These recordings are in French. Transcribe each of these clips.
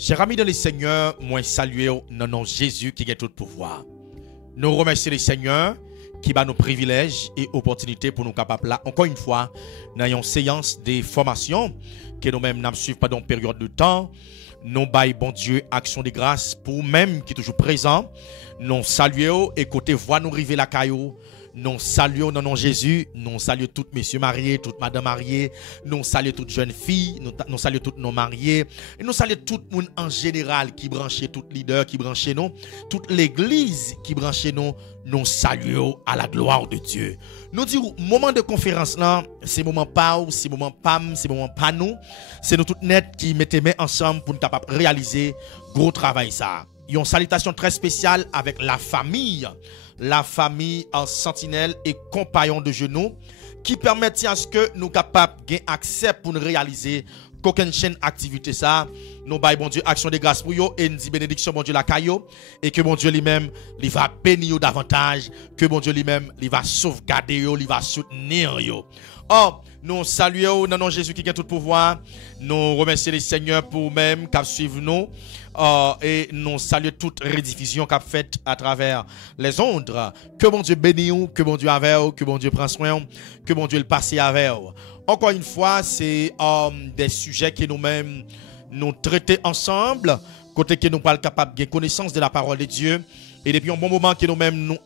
Chers amis dans le Seigneur, moi saluer dans nom Jésus qui a tout pouvoir. Nous remercions le Seigneur qui va nous privilèges et opportunités pour nous capables là, encore une fois, dans une séance de formation que nous-mêmes nous suivons pendant une période de temps. Nous baillons bon Dieu action de grâce pour même qui est toujours présent. Nous saluons et côté voix nous river la caillou. Nous saluons dans nom Jésus, nous saluons toutes messieurs mariés, toutes madames mariées, nous saluons toutes jeunes filles, nous saluons toutes nos mariés, et nous saluons tout le monde en général qui branche, tout leader qui branche nous, toute l'église qui branche nous, nous saluons à la gloire de Dieu. Nous disons, moment de conférence là, c'est moment pas ou, c'est moment pam, c'est moment pas nous, c'est nous toutes net qui mettons main ensemble pour nous capables de réaliser gros travail ça. Une salutation très spéciale avec la famille en sentinelle et compagnon de genoux qui permettent à ce que nous capables gain accès pour nous réaliser qu'aucune chaîne activité ça nous bail bon Dieu action de grâce pour yo et nous dit bénédiction bon Dieu la caillou et que bon Dieu lui-même il va bénir davantage que bon Dieu lui-même il va sauvegarder yo il va soutenir yo. Oh, nous saluons dans nom Jésus qui a tout pouvoir. Nous remercions le Seigneur pour même qui suivre nous. Et nous saluons toute rediffusion qu'a faite à travers les ondes. Que bon Dieu bénisse, que bon Dieu avec, que bon Dieu prend soin, que bon Dieu le passe avec. Encore une fois, c'est des sujets que nous-mêmes nous traitons ensemble, côté que nous sommes capables de connaissance de la parole de Dieu. Et depuis un bon moment que nous-mêmes nous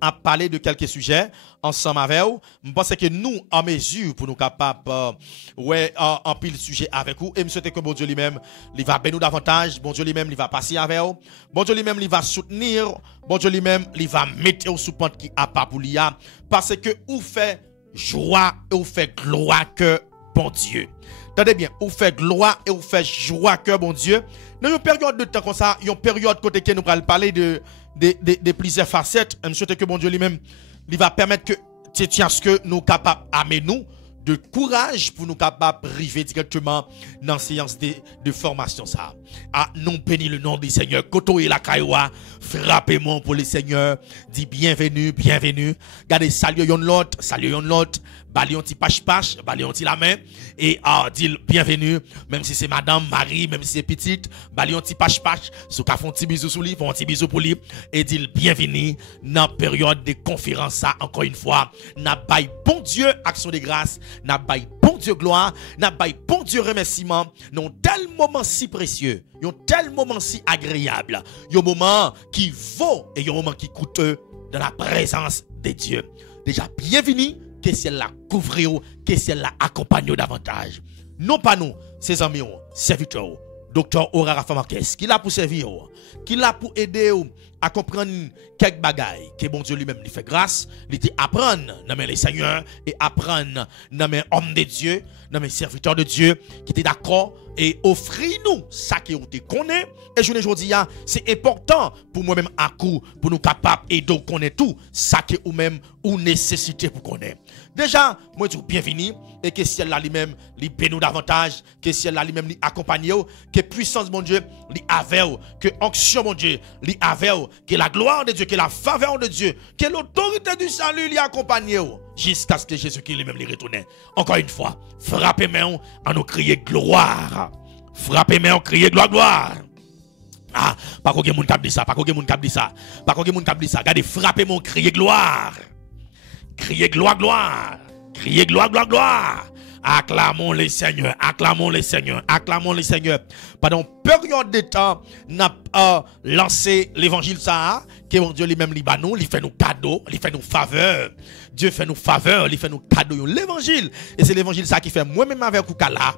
a parlé de quelques sujets ensemble avec vous. Je pense que nous, en mesure pour nous capables en pile sujet avec vous. Et je souhaite que bon Dieu lui-même, il va bénir davantage. Bon Dieu lui-même, il va passer avec vous. Bon Dieu lui-même, il va soutenir. Bon Dieu lui-même, il va mettre au sous pente qui a pas pour l'IA. Parce que vous fait joie et vous fait gloire que bon Dieu. Attendez bien, vous fait gloire et vous fait joie que bon Dieu. Dans une période de temps comme ça, une période côté que nous allons parler de plusieurs facettes. Je souhaite que bon Dieu lui-même, il va permettre que ce que nous capables amener nous de courage pour nous capables arriver directement dans la séance de formation ça. Ah, nous bénis le nom du Seigneur. Koto et la Kaïwa, frappez-moi pour le Seigneur. Dit bienvenue, bienvenue. Gardez, saluez l'autre, bali on ti pache, bali on ti la main et dit bienvenue, même si c'est madame, Marie, même si c'est petite, bali on ti pache, sous ka font ti bisou sous lui, font ti bisou pour lui et dit bienvenue dans période de conférence ça encore une fois, n'a bail bon Dieu action de grâce, n'a bail bon Dieu gloire, n'a bail bon Dieu remerciement, non tel moment si précieux, un tel moment si agréable, un moment qui vaut et un moment qui coûteux dans la présence de Dieu. Déjà bienvenue. Que ciel la couvre, que ciel la accompagne davantage. Non pas nous, ses amis, serviteurs, docteur Aura Rafamarquez, qui l'a pour servir, qui l'a pour aider à comprendre quelques bagailles, que bon Dieu lui-même lui fait grâce, lui dit apprendre dans les seigneurs et apprendre dans les hommes de Dieu, dans les serviteurs de Dieu, qui étaient d'accord et offrir-nous ça que vous connaissez. Et je vous dis, c'est important pour moi-même à coup, pour nous capables et de connaître tout ça que vous-même ou nécessité pour connaître. Déjà, moi je vous bienvenue et que ciel là lui-même lui bénisse davantage, que ciel là lui-même lui accompagne, que puissance mon Dieu lui avec, que onction mon Dieu lui avec, que la gloire de Dieu, que la faveur de Dieu, que l'autorité du salut lui accompagne jusqu'à ce que Jésus-Christ lui-même lui retourne. Encore une fois, frappez-moi en nous crier gloire. Frappez-moi en crier gloire, gloire. Ah, pas qu'on ait moun k'ap di ça, pas qu'on ait moun k'ap di ça, pas qu'on ait moun k'ap di ça. Regardez, frappez-moi, criez gloire. Criez gloire, gloire. Criez gloire, gloire, gloire. Acclamons les seigneurs, acclamons les seigneurs, acclamons les seigneurs. Pendant une période de temps, n'a lancé l'évangile ça, que mon Dieu lui-même lui nous, il fait nous cadeaux, il fait nous faveurs. Dieu fait nous faveurs, il fait nous cadeaux. L'évangile, et c'est l'évangile ça qui fait moi-même avec Koukala,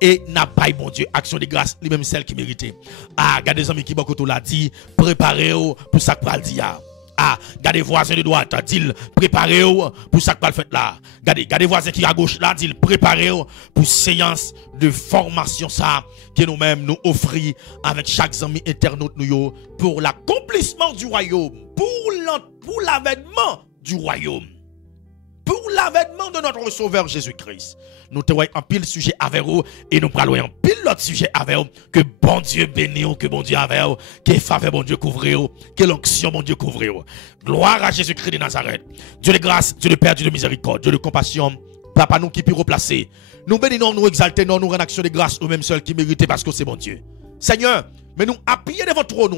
et n'a pas bon Dieu, action de grâce, lui-même celle qui méritait. Ah, regardez les amis qui beaucoup l'a dit, préparez-vous pour ça qu'on dit. Ah, gardez voisin de droite, dit préparez-vous pour ça que le fait là. Gardez voisin qui à gauche là, dit préparez-vous pour séance de formation ça que nous-mêmes nous offrons avec chaque ami internaute nous pour l'accomplissement du royaume, pour l'avènement du royaume. Pour l'avènement de notre Sauveur Jésus-Christ. Nous te voyons en pile sujet avec vous et nous parlons en pile l'autre sujet avec vous. Que bon Dieu bénisse, que bon Dieu avec vous, que faveur bon Dieu couvre vous, que l'onction bon Dieu couvre vous. Gloire à Jésus-Christ de Nazareth. Dieu de grâce, Dieu de Père, Dieu de miséricorde, Dieu de compassion, Papa, nous qui puis replacer. Nous bénissons, nous exaltons, nous rendons action de grâce au même seul qui mérite parce que c'est bon Dieu. Seigneur, mais nous appuyons devant trône,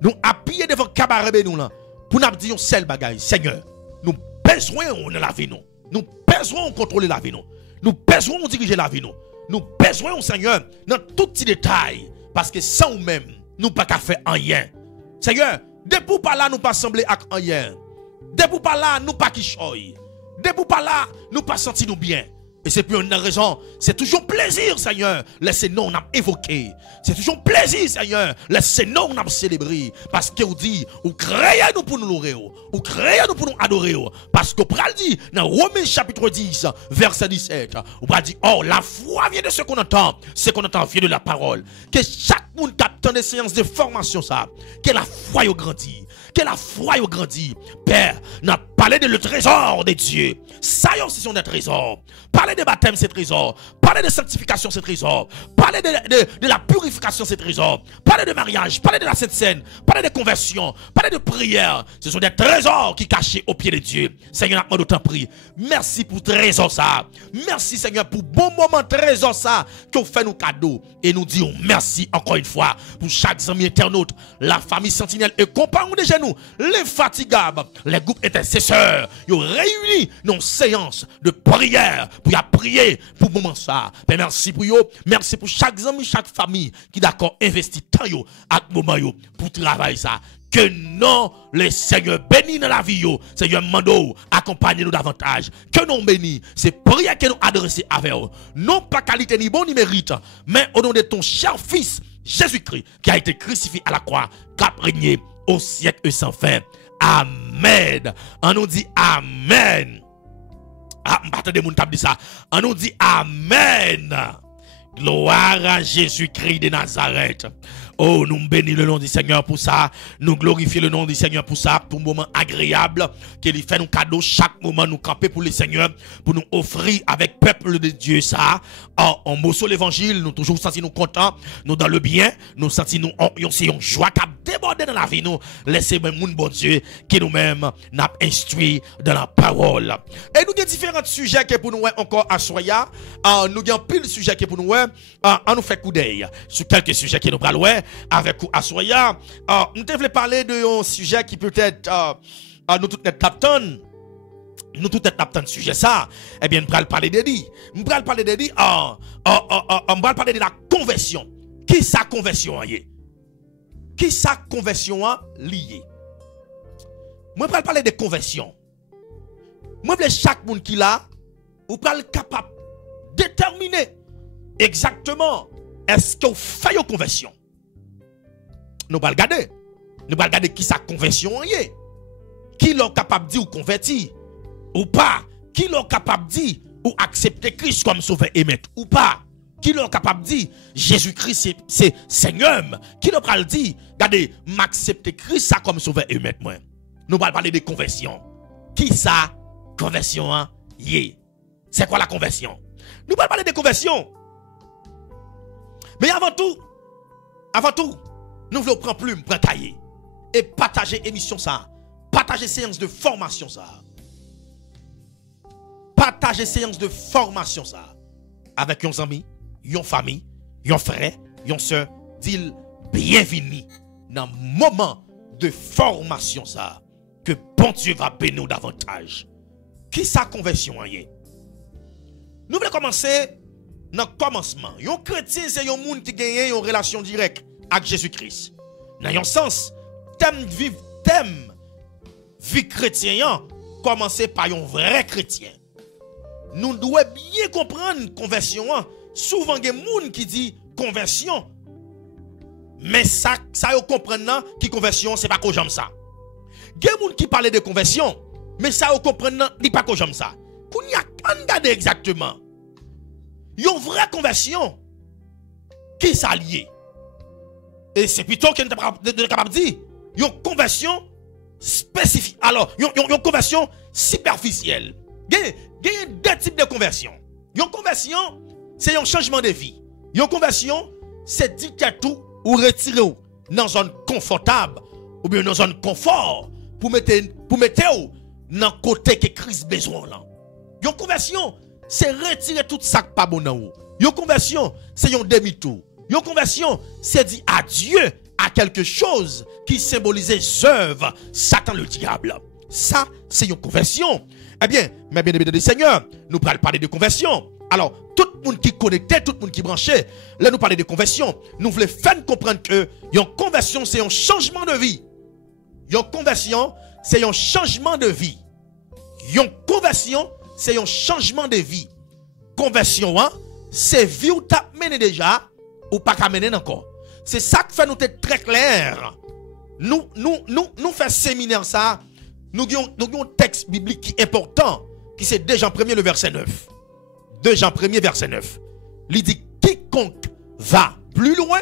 nous appuyons devant cabaret, nous là, pour nous dire un seul bagaille. Seigneur, nous besoin de la vie, nous besoin de contrôler la vie, nous besoin de diriger la vie, nous besoin, Seigneur, dans tout petit détail, parce que sans nous-mêmes, nous pas qu'à faire rien. Seigneur, depuis par là, nous pas sembler avec rien. Depuis par là, nous pas qui choy. Depuis par là, nous pas sentir nous bien. Et c'est plus une raison. C'est toujours plaisir, Seigneur. Laissez-nous, on a évoqué. C'est toujours plaisir, Seigneur. Laissez-nous, on a célébré. Parce que vous dit, vous créez nous pour nous louer. Vous créez nous pour nous adorer. Parce que Pral dit, dans Romains chapitre 10, verset 17, vous Pral dit, oh, la foi vient de ce qu'on entend. Ce qu'on entend vient de la parole. Que chaque monde qui attend des séances de formation, ça, que la foi y grandit. Que la foi y grandit. Père, n'a parlé de le trésor de Dieu. Ça y est, c'est son trésor. Parler de baptême, c'est trésor. Parler de sanctification, c'est trésor. Parler de la purification, c'est trésor. Parler de mariage, parler de la Sainte Seine, parler de conversion, parler de prière. Ce sont des trésors qui cachés au pied de Dieu. Seigneur, nous t'en prie. Merci pour trésor ça. Merci Seigneur pour bon moment trésor ça que vous faites nos cadeaux. Et nous disons merci encore une fois pour chaque ami internaute, la famille Sentinelle et compagnons de genoux, les fatigables, les groupes intercesseurs. Ils ont réuni nos séances de prière pour y prier pour moment ça. Mais merci pour eux. Merci pour chaque ami, chaque famille qui d'accord investi tant yo à moment yo pour travailler ça. Que non, les Seigneur bénis dans la vie yo. Seigneur mando, accompagnez-nous davantage. Que non bénis, c'est prière que nous adresser avec eux. Non pas qualité ni bon ni mérite, mais au nom de ton cher fils Jésus-Christ qui a été crucifié à la croix, qui a régné au siècle sans fin. Amen. On nous dit Amen. Ah, m'attendez mon table dit ça. On nous dit Amen. Gloire à Jésus-Christ de Nazareth. Oh, nous bénissons le nom du Seigneur pour ça. Nous glorifions le nom du Seigneur pour ça. Pour un moment agréable. Qu'il fait nos cadeaux chaque moment. Nous camper pour le Seigneur. Pour nous offrir avec peuple de Dieu ça. En mot sur l'évangile. Nous toujours sentis nous contents. Nous dans le bien. Nous sentis nous une joie qui a débordé dans la vie. Nous laissez même mon bon Dieu qui nous-mêmes n'a instruit dans la parole. Et nous avons différents sujets qui pour nous encore à Soya. Nous avons pile de sujets qui pour nous. On nous fait coup d'œil sur quelques sujets qui nous parlent. Avec Assoya, nous devons parler d'un sujet qui peut être nous tous net tapton. Nous tous net tapton sujet ça. Eh bien, nous allons parler de dit. Nous allons parler de dit. On va parler de la conversion. Qui sa conversion est? Qui sa conversion liée? Moi, je vais parler de conversion. Moi, je veux chaque monde qui l'a, vous parlez capable de déterminer exactement est-ce que vous faites une conversion. Nous allons regarder. Nous allons regarder qui sa conversion est. Qui l'est capable de dire ou converti ou pas. Qui l'est capable de dire ou accepter Christ comme sauveur et maître ou pas. Qui l'est capable de dire Jésus-Christ c'est Seigneur. Qui l'est capable de dire regardez, m'accepter Christ ça comme sauveur et maître moi. Nous allons parler de conversion. Qui sa conversion est? C'est quoi la conversion? Nous allons parler de conversion. Mais avant tout, nous voulons prendre plume, prendre cahier et partager émission ça, partager séance de formation ça, partager séance de formation ça avec nos amis, nos familles, nos frères, nos soeurs, dit bienvenue dans le moment de formation ça que bon Dieu va bénir davantage. Qui sa conversion est? Nous voulons commencer dans le commencement. Un chrétien c'est un monde qui gagne une relation directe avec Jésus-Christ. Dans un sens, thème vie chrétien, commencer par un vrai chrétien. Nous devons bien comprendre conversion. Souvent, il y a des gens qui disent conversion. Mais ça vous comprenez que conversion, ce n'est pas que j'aime ça. Il y a des gens qui parlent de conversion, mais ça vous comprenez, ce n'est pas que j'aime ça. Qu'on y a regardé exactement. Une vraie conversion qui s'allie. Et c'est plutôt qu'on est capable de dire une conversion spécifique. Alors, une conversion superficielle. Il y a deux types de conversion. Une conversion, c'est un changement de vie. Une conversion, c'est dire tout ou retirer dans une zone confortable ou bien dans une zone confort pour mettre dans le côté que Christ a besoin. Une conversion, c'est retirer tout ça qui pas bon dans vous. Une conversion, c'est un demi-tour. Une conversion, c'est dire adieu à quelque chose qui symbolisait les œuvres Satan le diable. Ça, c'est une conversion. Eh bien, mes bien-aimés du Seigneur, nous allons parler de conversion. Alors, tout le monde qui connectait, tout le monde qui branchait, là nous parler de conversion. Nous voulons faire comprendre que une conversion, c'est un changement de vie. Une conversion, c'est un changement de vie. Une conversion, c'est un changement de vie. Conversion, hein, c'est vie où tu as mené déjà, ou pas qu'à mener encore. C'est ça qui fait nous être très clair. Nous faisons séminaire ça. Nous avons un texte biblique qui est important, qui c'est 2 Jean 1er, le verset 9. 2 Jean 1er, verset 9. Il dit, quiconque va plus loin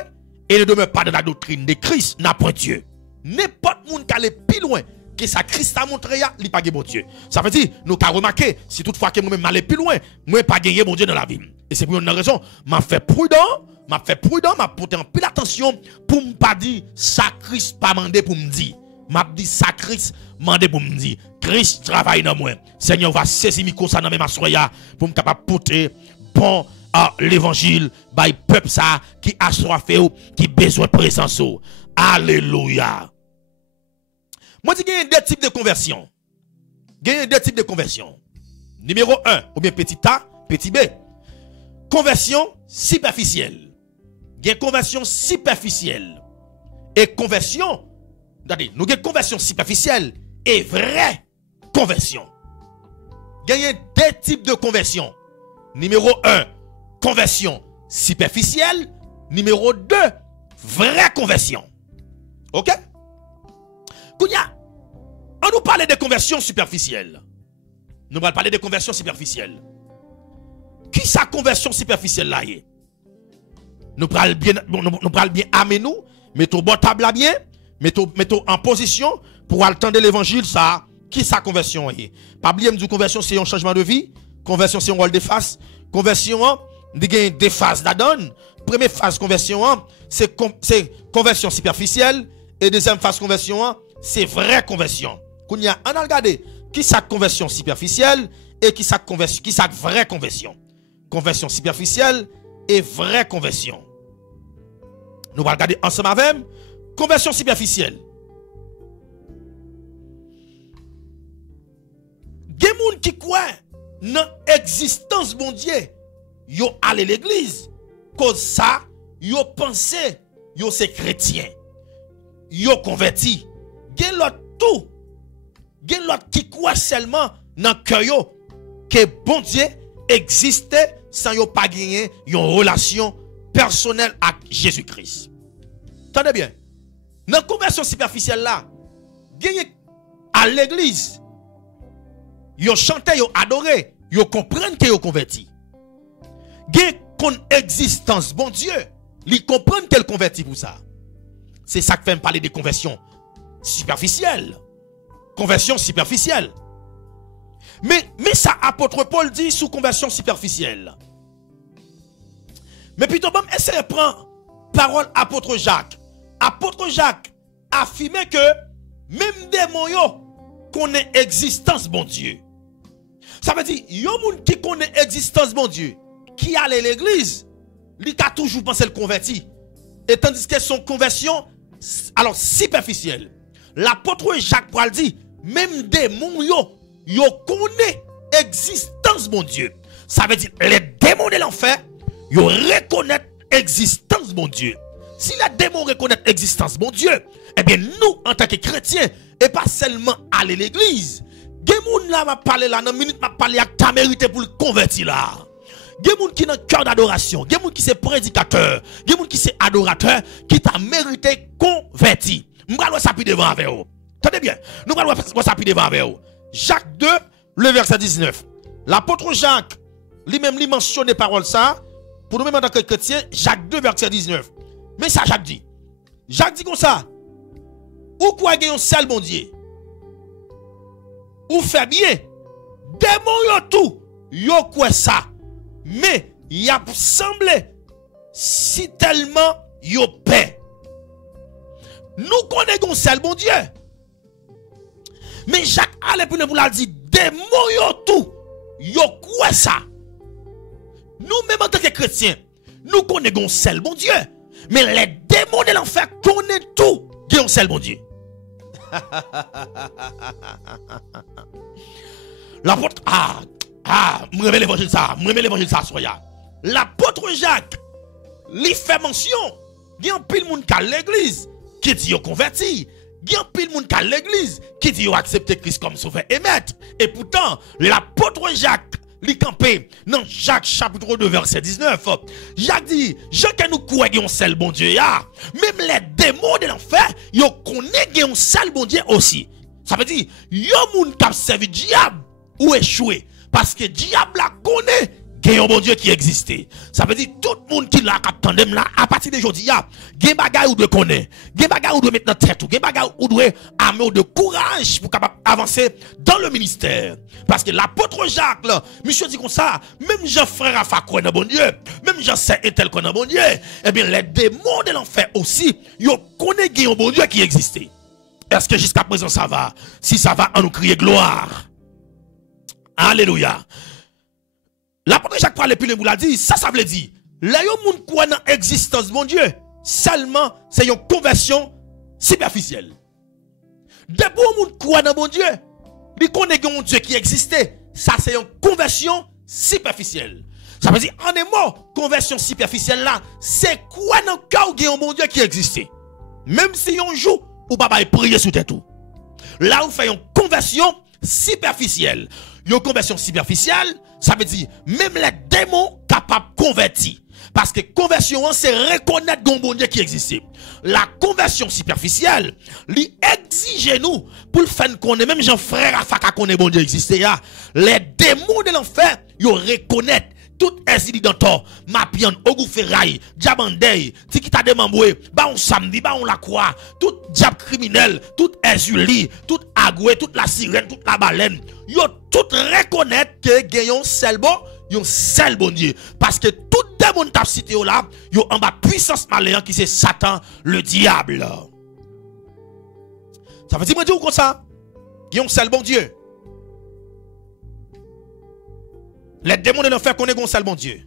et ne demeure pas dans la doctrine de Christ n'a point Dieu. N'importe monde qui allait plus loin que ça Christ a montré, il n'a pas bon Dieu. Ça veut dire, nous avons remarqué, si toutefois que moi-même aller plus loin, moi pas gagner mon Dieu dans la vie. Et c'est pour une raison, m'a fait prudent, m'a porté en pile attention pour me pas dire ça Christ pas mandé pour me dire. M'a dit ça Christ mandé pour me dire. Christ travaille dans moi. Seigneur va saisir micro ça dans mes massoya pour me capable porter bon l'évangile by peuple ça qui a soifé qui besoin de présence. Alléluia. Moi dis qu'il y a deux types de conversion. Il y a deux types de conversion. Numéro 1 ou bien petit A, petit B. Conversion superficielle. Il y a conversion superficielle et conversion. Regardez, nous avons conversion superficielle et vraie conversion. Il y a deux types de conversion. Numéro 1, conversion superficielle. Numéro 2, vraie conversion. Ok? Kounya, on nous parle de conversion superficielle. Nous allons parler de conversion superficielle. Qui sa conversion superficielle là? Nous parlons bien, amener nous, mettons bon table là bien. Mettons en position pour attendre l'évangile, ça, qui sa conversion est. Pas oublier me conversion c'est un changement de vie, conversion c'est un rôle de face, conversion des phases la donne. Première phase conversion c'est conversion superficielle et deuxième phase conversion c'est vraie conversion. On a regardé qui sa conversion superficielle et qui sa vraie conversion. Conversion superficielle et vraie conversion. Nous allons regarder ensemble avec conversion superficielle. Gen moun qui croit dans existence bon Dieu, yo allé l'église, cause ça, yo pensé, yo c'est chrétien. Yo converti. Gen l'autre tout. Gen l'autre qui croit seulement dans cœur yo que bon Dieu existait sans yo pas gagner une relation personnelle avec Jésus-Christ. Tenez bien. Dans la conversion superficielle là, à l'église, ils chantent, ils adorent, ils comprennent qu'ils sont convertis. Ils ont une existence, bon Dieu, ils comprennent qu'ils sont convertis pour ça. C'est ça qui fait me parler de conversion superficielle. Conversion superficielle. Mais ça, apôtre Paul dit sous conversion superficielle. Mais plutôt, bon, essayez de prendre parole apôtre Jacques. Apôtre Jacques affirmait que même démon yo connaît existence bon Dieu. Ça veut dire yon moun qui connaît existence bon Dieu, qui allait l'église, lui a toujours pensé le converti. Et tandis que son conversion alors superficielle. L'apôtre Jacques Paul dit même démon yo connaît existence bon Dieu. Ça veut dire les démons de l'enfer yo reconnaissent existence bon Dieu. Si les démons reconnaissent l'existence, mon Dieu, eh bien nous, en tant que chrétiens, et pas seulement aller à l'église, des gens là m'a parlé là, dans une minute m'a parlé à ta mérité pour le convertir là. Des gens qui ont un cœur d'adoration, des gens qui sont prédicateurs, des gens qui sont adorateurs, qui t'a mérité converti. Nous allons ça plus devant avec vous. Tenez bien, nous allons ça plus devant avec vous. Jacques 2, le verset 19. L'apôtre Jacques, lui-même, lui mentionne les paroles ça, pour nous-mêmes en tant que chrétiens, Jacques 2, verset 19. Mais ça, Jacques dit. Jacques dit comme ça. Ou quoi gagne un seul bon Dieu? Ou fait bien? Démon yo tout. Yo quoi ça? Mais y a semblé si tellement yo paix. Nous connaissons un seul bon Dieu. Mais Jacques allait pour nous dire démon yo tout. Yo quoi ça? Nous-mêmes en tant que chrétiens, nous connaissons seul bon Dieu. Mais les démons de l'enfer connaissent tout qui ont seul bon Dieu. L'apôtre, me remets l'évangile ça, soya. L'apôtre Jacques, lui fait mention, il y a un pile monde qui a l'église, qui dit qu'il converti. Il y a un pile monde qui a l'église, qui dit qu'il accepté Christ comme sauveur et maître. Et pourtant, l'apôtre Jacques, li campé dans Jacques chapitre 2 verset 19. Jacques dit, je que nous croyons un seul bon Dieu ya, même les démons de l'enfer, yo connaissent un seul bon Dieu aussi. Ça veut dire, yo moun k'ap servi diable ou échoué parce que diable la connaît qu'il y a un bon Dieu qui existait. Ça veut dire tout le monde qui l'a tandem là à partir d'aujourd'hui ya, gen bagay ou doit connaître, gen bagay ou doit mettre dans tête ou gen bagay ou doit armer de courage pour capable avancer dans le ministère. Parce que l'apôtre Jacques là, monsieur dit comme ça, même Jean frère Rafa croit dans bon Dieu, même Jean sait et tel qu'on a bon Dieu, eh bien les démons de l'enfer aussi, yo connaît qu'il y a un bon Dieu qui existait. Est-ce que jusqu'à présent ça va? Si ça va, on nous crie gloire. Alléluia. L'apôtre Jacques parle puis il a dit, ça veut dire, là yon moun croit dans l'existence bon Dieu, seulement c'est une conversion superficielle. Depuis moun croit dans bon Dieu, il connaît un Dieu qui existait, ça c'est une conversion superficielle. Ça veut dire, en un mot, conversion superficielle là, c'est quoi dans le cas où il y a un bon Dieu qui existait. Même si on joue, ou pas prier sous tête tout. Là où fait une conversion superficielle. Une conversion superficielle, ça veut dire même les démons capables de convertir. Parce que conversion, c'est reconnaître un bon Dieu qui existe. La conversion superficielle, lui exige nous pour le faire connaître, même Jean-Frère Afaka connaît bon Dieu existe. Les démons de l'enfer, ils reconnaissent tout incident dans ton, Mapian, Ogou Ferraille, Diamandey, Tikita de Mamboué, on samedi, on la croix, tout diable criminel, tout Ezuli, tout Agoué, toute la sirène, toute la baleine, yo tout reconnaître que gagnons seul bon, yon seul bon Dieu. Parce que tout démon t'a cité là, yo en bas puissance malléant qui c'est Satan, le diable. Ça veut dire, moi dis comme ça, yon seul bon Dieu. Les démons de l'enfer connaissent un seul bon Dieu.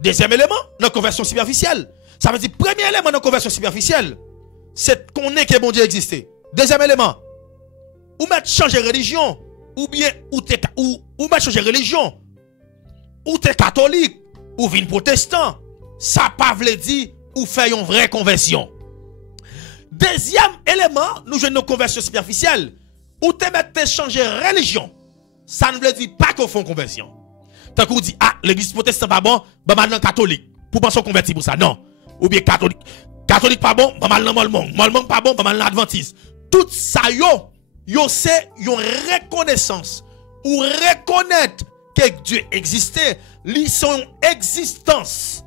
Deuxième élément, dans la conversion superficielle. Ça veut dire, premier élément dans la conversion superficielle, c'est qu'on est que bon Dieu existait. Deuxième élément, ou mettre changer religion, ou bien ou mettre changer religion, ou t'es catholique, ou vin protestant, ça pas veut dire ou faire une vraie conversion. Deuxième élément, nous jouons nos conversions superficielles, ou te mettre changer religion. Ça ne veut dire pas qu'on fait une conversion. Tant qu'on dit, l'église protestante pas bon, bah maintenant catholique. Pour penser convertir pour ça, non. Ou bien catholique. Catholique pas bon, bah maintenant molmong. Molmong pas bon, bah maintenant adventiste. Tout ça, yo c'est une reconnaissance. Ou reconnaître que Dieu existait, li son existence.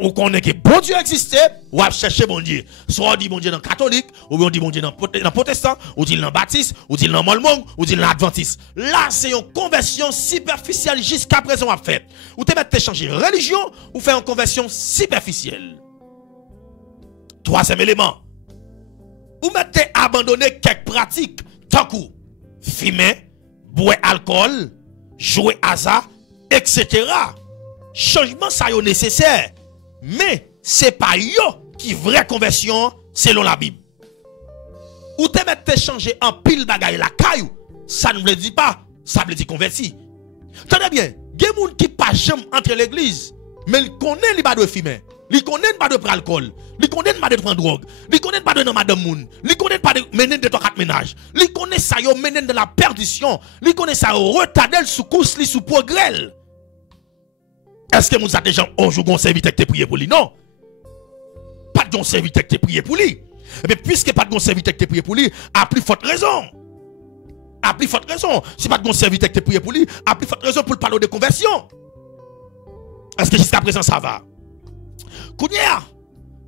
Ou connaît que bon Dieu existait, ou à chercher bon Dieu. Soit on dit bon Dieu dans catholique, ou bien on dit bon Dieu dans protestant, ou dit dans baptiste, ou dit dans molmong, ou dit dans adventiste. Là, c'est une conversion superficielle jusqu'à présent à faire. Ou te mettre changer religion, ou faire une conversion superficielle. Troisième élément. Ou mettre abandonner quelques pratiques, tant que fumer, boire alcool, jouer hasard, etc. Changement ça est nécessaire. Mais c'est pas yo qui vraie conversion selon la Bible. Ou te mettre changer en pile bagaille la caillou, ça ne veut dire pas, ça veut dire converti. Tenez bien, il y a des gens qui pas jamais entre l'église, mais ils connaissent les pas de fumer, ils connaissent pas de prendre alcool, ils connaissent pas de prendre drogue, ils connaissent pas de dans madame moun, ils connaissent pas de mener de 3-4 ménages, ils connaissent ça yo mener de la perdition, ils connaissent ça retarder sous course li sous progrès. Est-ce que vous avez déjà un jour un serviteur qui prié pour lui? Non. Pas de serviteur qui prié pour lui. Mais puisque pas de serviteur qui prié pour lui, à plus forte raison. À plus forte raison. Si pas de serviteur qui prié pour lui, à plus forte raison pour parler de conversion. Est-ce que jusqu'à présent ça va? Kounia,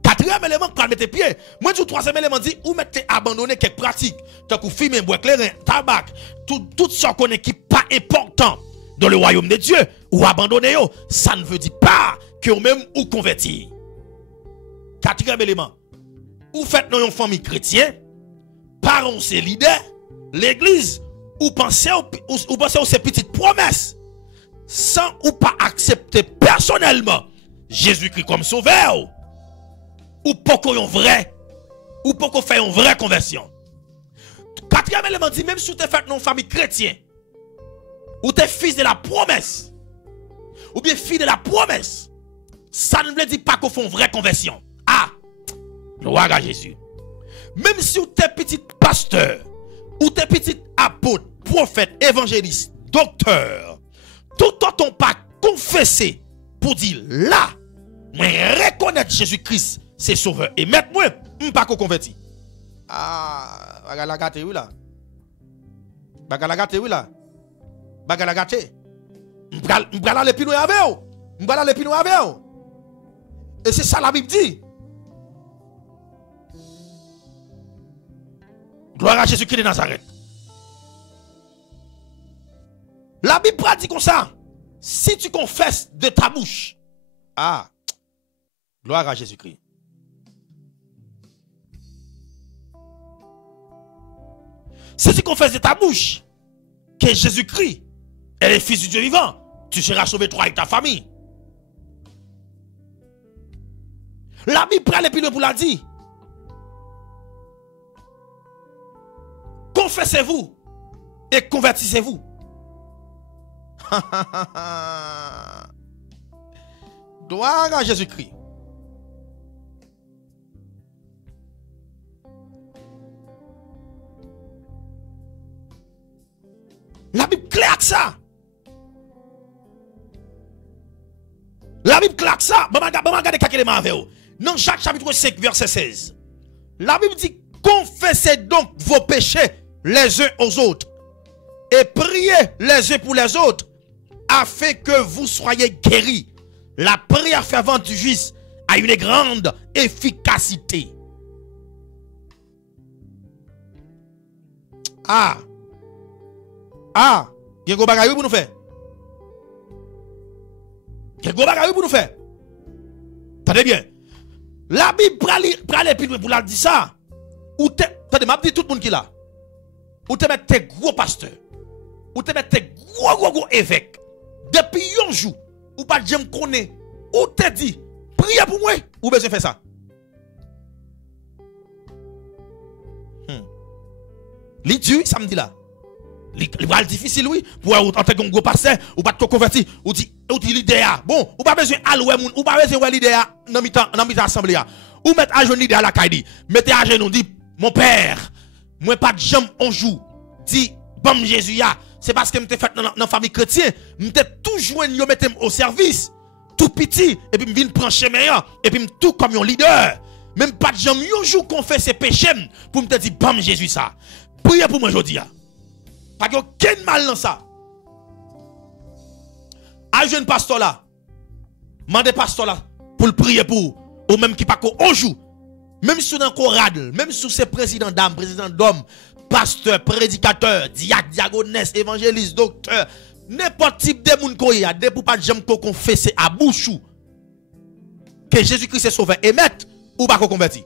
quatrième élément pour mettre pied. Moi, du troisième élément dit, ou mettez abandonner quelques pratiques. Tant que fumer, boire clairin, tabac, tout ça qu'on est qui pas important dans le royaume de Dieu, ou abandonner, ça ne veut dire pas que vous même ou convertir. Quatrième élément, ou faites dans une famille chrétienne, parents c'est leader, l'église, ou pensez aux ces petites promesses, sans ou pas accepter personnellement Jésus-Christ comme sauveur, ou pas qu'on vrai, ou pas qu'on fait une vraie conversion. Quatrième élément dit, même si tu es fait dans une famille chrétienne, ou tu es fils de la promesse, ou bien fille de la promesse, ça ne veut dire pas qu'on fait une vraie conversion. Ah, gloire à Jésus. Même si tu es petit pasteur, ou tu es petit apôtre, prophète, évangéliste, docteur, tout ton pas confessé pour dire là, moi reconnaître Jésus-Christ, c'est sauveur. Et mettre moi, je ne pas converti. Ah, bagala gâte oui là. Bagala gâte oui là. Bagala gâte. M'bral aller plus loin avec vous. M'bral aller plus loin avec vous. Et c'est ça la Bible dit. Gloire à Jésus-Christ de Nazareth. La Bible dit comme ça. Si tu confesses de ta bouche. Ah. Gloire à Jésus-Christ. Si tu confesses de ta bouche que Jésus-Christ est le Fils du Dieu vivant, tu seras sauvé toi et ta famille. La Bible prend les pilotes pour la dire. Confessez-vous et convertissez-vous. Gloire à Jésus-Christ. La Bible claque ça. La Bible claque ça. Regardez quelques éléments avec vous. Dans Jacques chapitre 5, verset 16. La Bible dit, confessez donc vos péchés les uns aux autres et priez les uns pour les autres afin que vous soyez guéris. La prière fervente du juste a une grande efficacité. Ah, il y a un bagage pour nous faire. Il y a un bagage pour nous faire. Attendez bien. La Bible prale plus pour la dire ça. Ou te, attendez, m'a dit tout le monde qui est là. Ou te mettre tes gros pasteurs. Ou te mettre tes gros évêques. Depuis un jour, ou pas j'aime connaître. Ou te dit, priez pour moi. Ou besoin faire ça. L'idée, samedi là. C'est difficile, oui. Pour entrer comme gros pasteur, ou pas te convertir, ou dit l'idée. Bon, ou pas besoin de ou pas besoin de l'idée dans mi-temps assemblée. Ou mettre à genoux l'idée à la caille. Mettez à genoux, dit, mon père, moi pas de jambe un jour. Dit, bam Jésus, c'est parce que je fait dans la famille chrétienne. Je toujours mettre au service, tout petit, et puis je viens prendre chemin, et puis je tout comme un leader. Même pas de jambe un jour qu'on fait ses péchés, pour me dire, bam Jésus, ça. Priez pour moi aujourd'hui. Pas aucun mal dans ça. Un jeune pasteur là, mandez pasteur là pour le prier pour, ou même qui pas qu'on joue, même si dans chorale, même si c'est président d'âme, président d'homme, pasteur, prédicateur, diacre, diaconesse, évangéliste, docteur, n'importe type de monde qu'on y a, pour pas jamais qu'on confesse à bouche que Jésus-Christ est sauveur et maître, ou pas qu'on converti.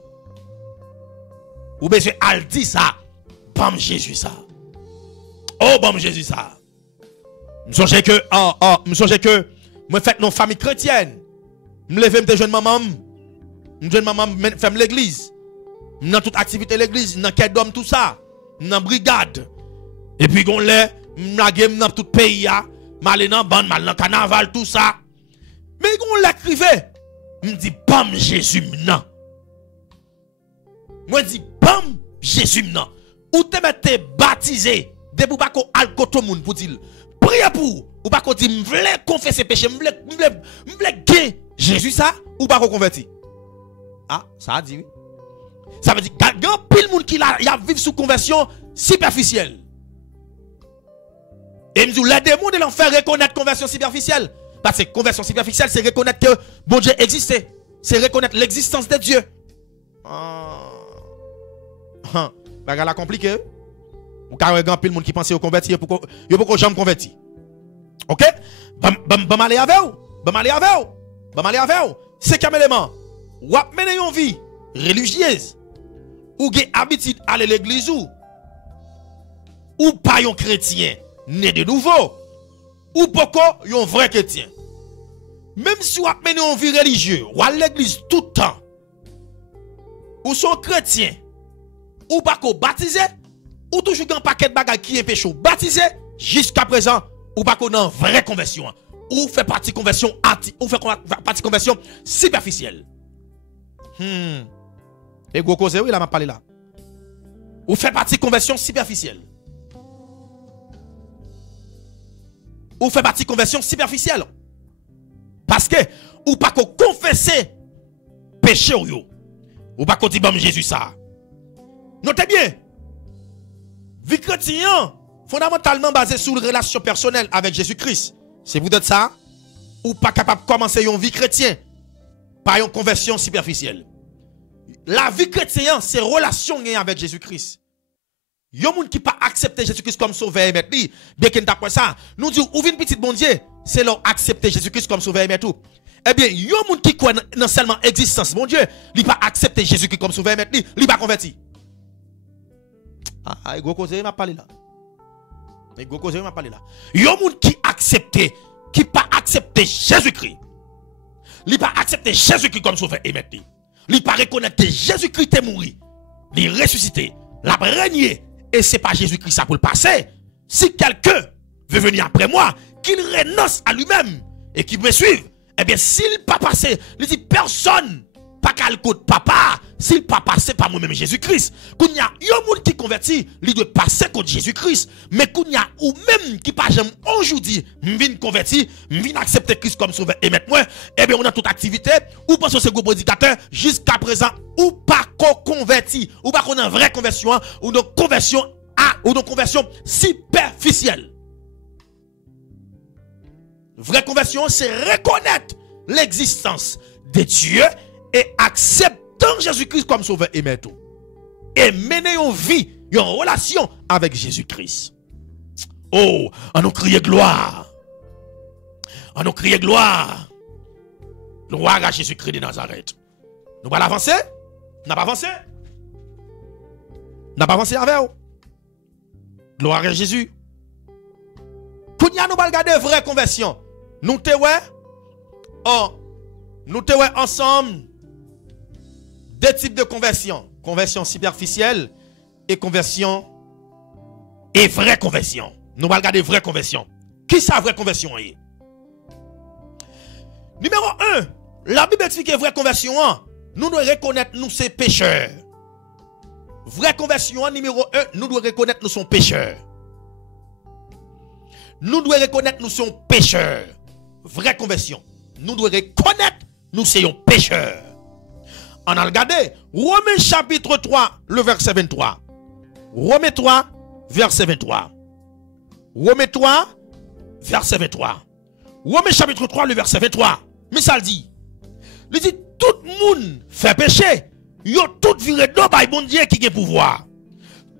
Ou bien al dit ça, bam Jésus ça. Oh bon Jésus ça. Je songe que moi fait non famille chrétienne. Me lever me jeune maman. Jeune maman fait l'église. Dans toute activité l'église, dans quel d'homme tout ça, dans brigade. Et puis gon lè la game dans tout pays a, mal dans bande, mal dans carnaval tout ça. Mais gon l'écrivait. Me dit bam Jésus non. Moi dit bam Jésus non. Ou te mette baptisé. De pour pas qu'on alcool tout le monde pour dire priez pour ou pas qu'on dit m'vle confesser péché m'vle gagner Jésus ça ou pas qu'on converti. Ah ça a dit oui. Ça veut dire grand pile monde qui y a vivre sous conversion superficielle. Et me dit les démons de l'enfer reconnaître conversion superficielle parce que conversion superficielle c'est reconnaître que bon Dieu existait, c'est reconnaître l'existence de Dieu. Bagarre la compliqué. Ou car grand pile monde qui pense au convertir pour que jamais converti. OK? Bam aller avec vous. Bam aller avec vous. Cinquième élément. Ou mener une vie religieuse. Ou gen habitude aller l'église ou pas un chrétien né de nouveau. ou poko yon vrai chrétien. Même si vous avez une vie religieuse, ou à l'église tout le temps, ou sont chrétiens, ou pas qu'on baptisé, ou toujours un paquet de bagages qui est péché, baptisé, jusqu'à présent, ou pas qu'on a une vraie conversion, ou fait partie conversion ou fait partie conversion superficielle. Et gros cause, oui, là, m'a parlé là. Ou fait partie conversion superficielle. Ou fait partie conversion superficielle. Parce que, ou pas qu'on confesse péché ou yo. Ou pas qu'on dit, bon, Jésus ça. Notez bien. Vie chrétien, fondamentalement basée sur une relation personnelle avec Jésus-Christ. C'est vous d'être ça? Ou pas capable de commencer une vie chrétienne par une conversion superficielle. La vie chrétienne, c'est relation avec Jésus-Christ. Yon moun qui pas accepter Jésus-Christ comme sauveur et maître, bien qu'il n'a pas ça, nous disons, ou une petite bon Dieu, c'est leur accepter Jésus-Christ comme sauveur et maître. Eh bien, yon moun qui croit dans seulement existence, mon Dieu, il pas accepter Jésus-Christ comme sauveur et maître, il pas converti. Ah, gros cause, m'a parlé là. Gros cause, m'a parlé là. Yon moun qui accepter, qui pas accepter Jésus-Christ. Il pas accepter Jésus-Christ comme sauveur et maître. Il pas reconnaître que Jésus-Christ est mort, il est ressuscité, l'a régné. Et ce n'est pas Jésus-Christ ça pour le passer. Si quelqu'un veut venir après moi, qu'il renonce à lui-même et qu'il me suive, eh bien, s'il pas passé, il dit personne, pas qu'à le côté papa, s'il pas passé par moi-même Jésus-Christ, qu'il y a un monde qui converti, il doit passer contre Jésus-Christ. Mais qu'il y a ou même qui pas jamais aujourd'hui, m'vin converti, m'vin accepter Christ comme sauveur et mettre moi, eh bien, on a toute activité, ou pas sur ce gros prédicateur, jusqu'à présent, ou pas converti, ou pas qu'on a une vraie conversion, ou une conversion ou une conversion superficielle. Vraie conversion, c'est reconnaître l'existence de Dieu et accepter Jésus-Christ comme sauveur et maître. Et mener une vie, une relation avec Jésus-Christ. Oh, on nous crie gloire. On nous crie gloire. Gloire à Jésus-Christ de Nazareth. Nous allons avancer? N'a pas avancé? N'a pas avancé avec vous? Gloire à Jésus. Quand nous allons regarder vraie conversion, nous te ensemble deux types de conversion. Conversion superficielle et conversion et vraie conversion. Nous allons regarder vraie conversion. Qui ça vraie conversion est? Numéro 1, la Bible explique vraie conversion. Nous devons reconnaître nous sommes pécheurs. Vraie conversion numéro 1, nous devons reconnaître nous sommes pécheurs. Nous devons reconnaître nous sommes pécheurs. Vraie conversion. Nous devons reconnaître nous sommes pécheurs. On a regardé Romains chapitre 3, le verset 23. Romains 3, verset 23. Romains 3, verset 23. Romains chapitre 3, le verset 23. Mais ça le dit. Il dit, tout le monde fait péché. Yo tout viré d'eau par bon Dieu qui a pouvoir.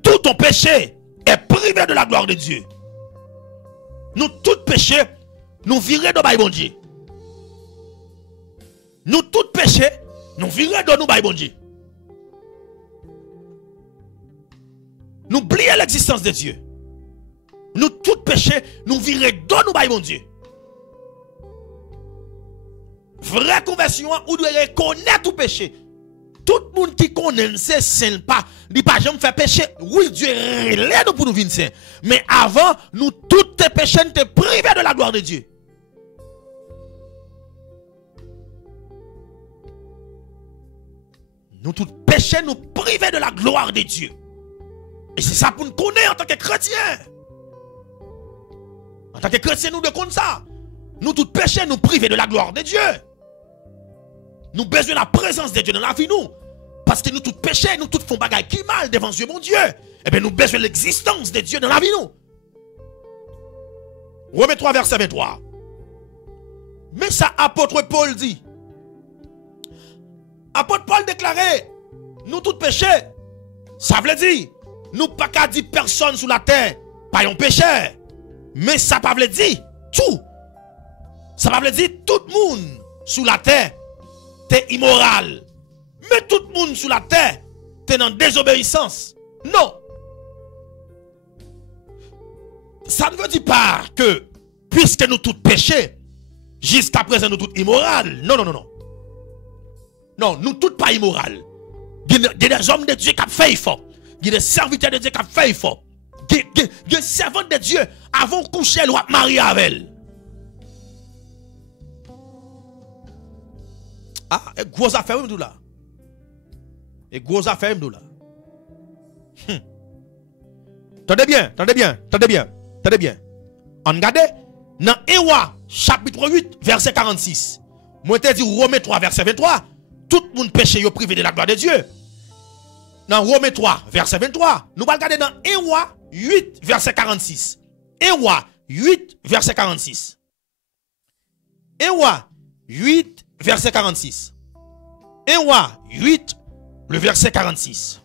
Tout ton péché est privé de la gloire de Dieu. Nous tout péché, nous viré d'eau par bon Dieu. Nous tout péché, nous viré d'eau nous par bon Dieu. Nous oublions l'existence de Dieu. Nous tout péché, nous viré d'eau nous par bon Dieu. Vraie conversion, ou doit reconnaître tout péché. Tout le monde qui connaît c'est saint pas, il pas jamais fait péché. Oui, Dieu relève nous pour nous venir saint. Mais avant, nous tous tes péchés nous étaient privés de la gloire de Dieu. Nous tous péchés nous privés de la gloire de Dieu. Et c'est ça pour nous connaître en tant que chrétiens. En tant que chrétiens, nous devons ça. Nous tous péchés nous privés de la gloire de Dieu. Nous avons besoin de la présence de Dieu dans la vie, nous. Parce que nous tous péchés, nous tous font bagaille qui mal devant Dieu, mon Dieu. Eh bien, nous avons besoin de l'existence de Dieu dans la vie, nous. Romains 3, verset 23. Mais ça, apôtre Paul dit. Apôtre Paul déclarait, nous tous péchés. Ça veut dire, nous pas qu'à dire personne sur la terre, pas un pécheur. Mais ça pas veut dire tout. Ça veut dire tout le monde sur la terre. T'es immoral. Mais tout le monde sur la terre, t'es dans désobéissance. Non. Ça ne veut dire pas que puisque nous tous péchés, jusqu'à présent nous tous immoraux. Non, non, non, non. Non, nous tous pas immoraux. Il y a des hommes de Dieu qui ont fait effort. Il y a des serviteurs de Dieu qui ont fait effort. Il y a des servants de Dieu avant de coucher, ils ont marié avec elle. Ah, et gros affaire, nous là. Et gros affaire, nous là. Tendez bien, tendez bien, tendez bien, tendez bien. On regarde dans Ewa, chapitre 8, verset 46. Moi, je te dis Romains 3, verset 23. Tout le monde péché, est privé de la gloire de Dieu. Dans Romains 3, verset 23. Nous allons regarder dans Ewa 8, verset 46. Ewa 8, verset 46. Ewa 8, verset 46. Ewa 8, le verset 46.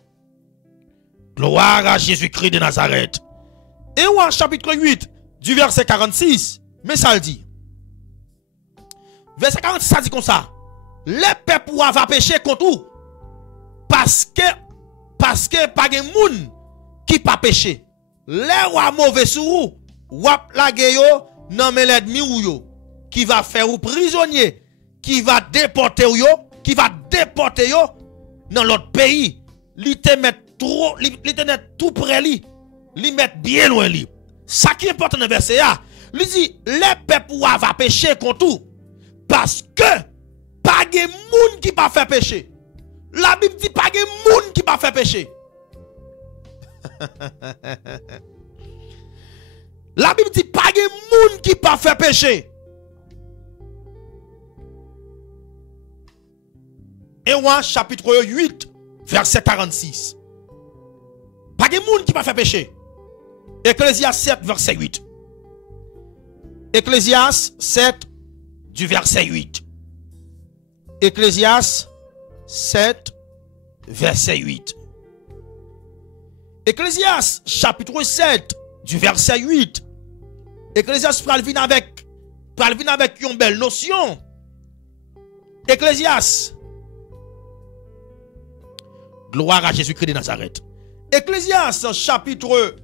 Gloire à Jésus-Christ de Nazareth. Ewa chapitre 8, du verset 46. Mais ça le dit. Verset 46, ça dit comme ça. Les peuples va pécher contre vous. Parce que pas de monde qui pas péché. Les rois mauvais sur vous, wap la yo nan men l'ennemi ou yo, qui va faire ou prisonnier, qui va déporter yo, dans l'autre pays. Li te met trop, li te net tout près li met bien loin li. Ça qui est important dans le verset là, li dit les peuples va pécher contre vous parce que pas de monde qui pas fait péché. La Bible dit pas de monde qui pas fait péché. La Bible dit pas de monde qui pas fait péché. Ewa chapitre 8 verset 46. Pas de monde qui pas fait péché. Ecclésias 7 verset 8. Ecclésias 7 du verset 8. Ecclésias 7 verset 8. Ecclésias chapitre 7 du verset 8. Ecclésias pral vin avec une belle notion. Ecclésias, gloire à Jésus-Christ de Nazareth. Ecclésias chapitre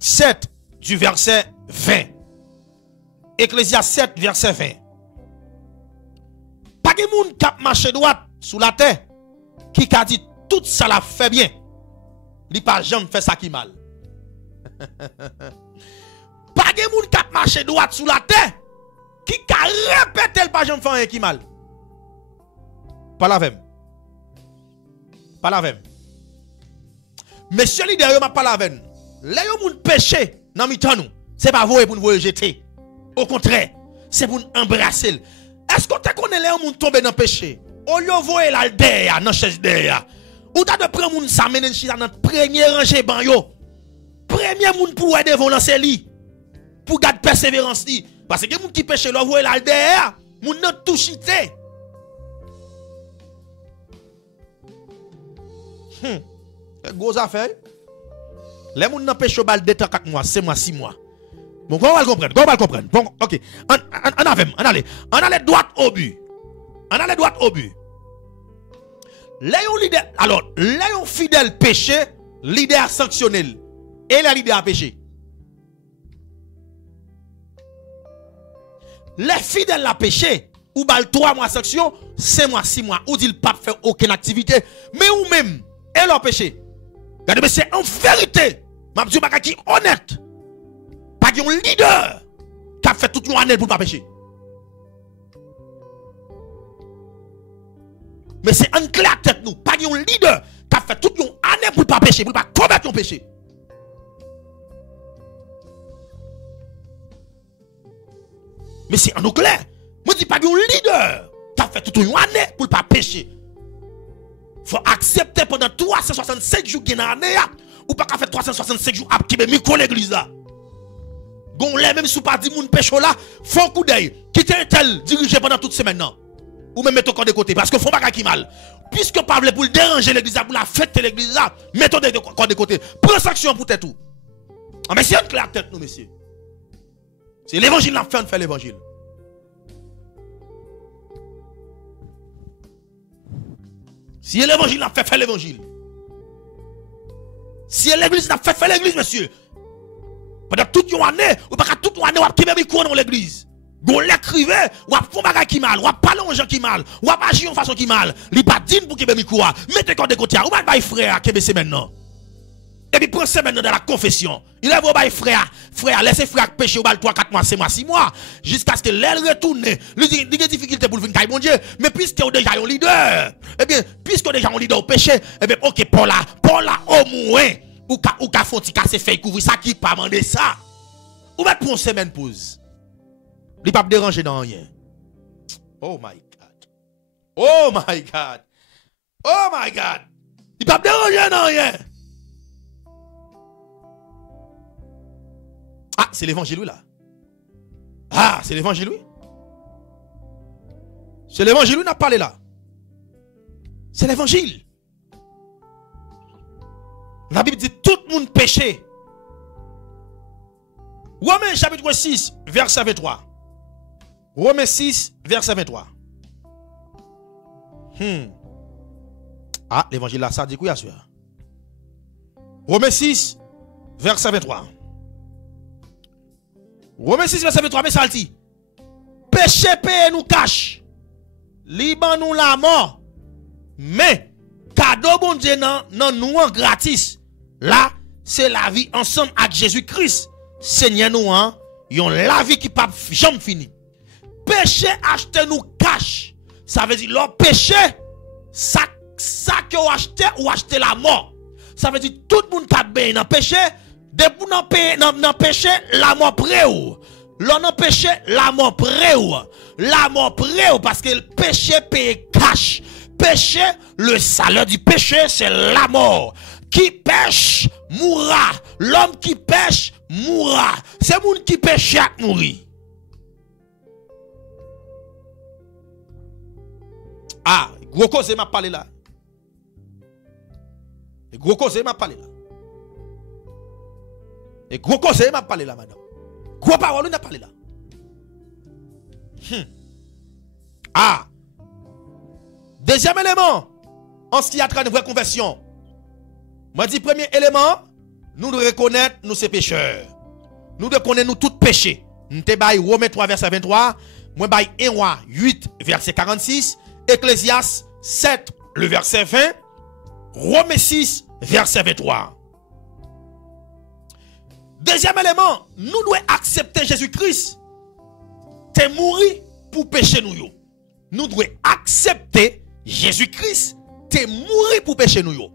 7 du verset 20. Ecclésias 7 verset 20. Pas de monde qui a marché droit sous la terre qui a dit tout ça l'a fait bien. Li pas jamais fait ça qui mal. Pas de monde qui a marché droit sous la terre qui a répété le pas jamais fait rien qui mal. Pas la même. Pas la même. Monsieur leader, m'a pas la même. Là yo moun péché dans mi-temps nous. C'est pas vrai pour nous jeter. Au contraire, c'est pour nous embrasser. Est-ce que tu connais les gens tombé dans le péché? Au lieu de voir la derrière, dans la chaise derrière. Ou tu as de prendre moun sa menen chita dans premier rangé ban yo. Premier moun pour aider devant lancer li. Pour garder persévérance li. Parce que moun qui péché là voir la derrière, moun nan tout chité. Gros affaire. Les moun nan péché bal 2 ans 4 mois, 5 mois, 6 mois. Bon, on va le comprendre. On va le comprendre. Bon, ok. On allait droit au but. On allait droit au but. Léon leader. Alors, Léon fidèle péché, leader sanctionnel. Et le leader a péché. Les fidèles la péché, ou bal 3 mois sanction, 5 mois, 6 mois, ou dit pas faire aucune activité. Mais ou même, et leur péché. Regardez, mais c'est en vérité. Ma Dieu, qui est honnête. Pas un leader qui a fait toute une année pour ne pas pécher. Mais c'est en clair tête nous. Pas un leader qui a fait toute une année pour ne pas pécher, pour ne pas commettre un péché. Mais c'est en clair. Moi, je dis pas un leader qui a fait toute une année pour ne pas pécher. Il faut accepter pendant 365 jours dans l'année. Ou pas qu'à faire 365 jours à qui me micro l'église là. Gon les même sous pas dit moun pécho là, faut coup d'œil. Quitter tel diriger pendant toute semaine non. Ou même mettre encore de côté parce que faut pas qui mal. Puisque pas pour le déranger l'église pour la fête l'église là, mettons encore de côté. Prends sanction pour tout. Ah mais c'est une claire tête nous messieurs. C'est l'évangile n'a fait l'évangile. Si l'évangile n'a fait l'évangile. Si l'église n'a fait l'église monsieur. Pendant toute une année, ou pas toute une année, ou qui même micro dans l'église. Gon l'écrivait, ou font bagay qui mal, ou parler aux gens qui mal, ou agir en façon qui mal. Li pas dit pour qui même micro. Mettez quand de côté, ou pas frère qui c'est maintenant. Et puis prend semaine dans la confession. Il est vos frère, laissez frère pécher au bal 3 4 mois, 5 mois, 6 mois jusqu'à ce que l'aile retourne. Il dit des difficultés pour venir mon Dieu, mais puisque on déjà un leader. Eh bien, puisque on déjà un leader au péché, eh bien OK, Paul là au moins ou ka fonti casser fait couvrir ça qui pas demander ça. Ou mettre pour une semaine pause. Il pas déranger dans rien. Oh my God. Oh my God. Oh my God. Il pas déranger dans rien. Ah, c'est l'évangile là. Ah, c'est l'évangile oui. C'est l'évangile où n'a parlé là. C'est l'évangile. La Bible dit tout le monde péché. Romains chapitre 6, verset 23. Romains 6, verset 23. Ah, l'évangile là, ça dit quoi, sûr. Romains 6, verset 23. Romains 6, verset 23, mais ça dit. Péché paye nous cache. Liban nous la mort. Mais, cadeau bon Dieu non nous en gratis. Là, c'est la vie ensemble avec Jésus-Christ. Seigneur nous, yon la vie qui pas jamais fini. Péché acheté nous cache. Ça veut dire, leur péché, ça que vous achetez ou acheter la mort. Ça veut dire, tout le monde qui a bien dans péché, depuis dans péché, la mort près ou. L'on a péché, la mort près ou. La mort près ou, parce que le péché paye cash. Péché, le salaire du péché, c'est la mort. Qui pêche, mourra. L'homme qui pêche, mourra. C'est moun qui pêche à mourir. Ah, gros cause m'a parlé là. Et gros cause m'a parlé là. Et gros cause m'a parlé là, madame. Gros parole n'a parlé là. Ah. Deuxième élément, en ce qui a trait de vraie conversion. Moi dis premier élément, nous devons reconnaître nous ces pécheurs. Nous devons connaître nous tout péché. Nous te bail Romains 3 verset 23, moi bail 1 roi 8 verset 46, Ecclésias 7 le verset 20, Romains 6 verset 23. Deuxième élément, nous devons accepter Jésus-Christ. Te mourir pour pécher nous yo. Nous devons accepter Jésus-Christ. Te mourir pour pécher nous yo.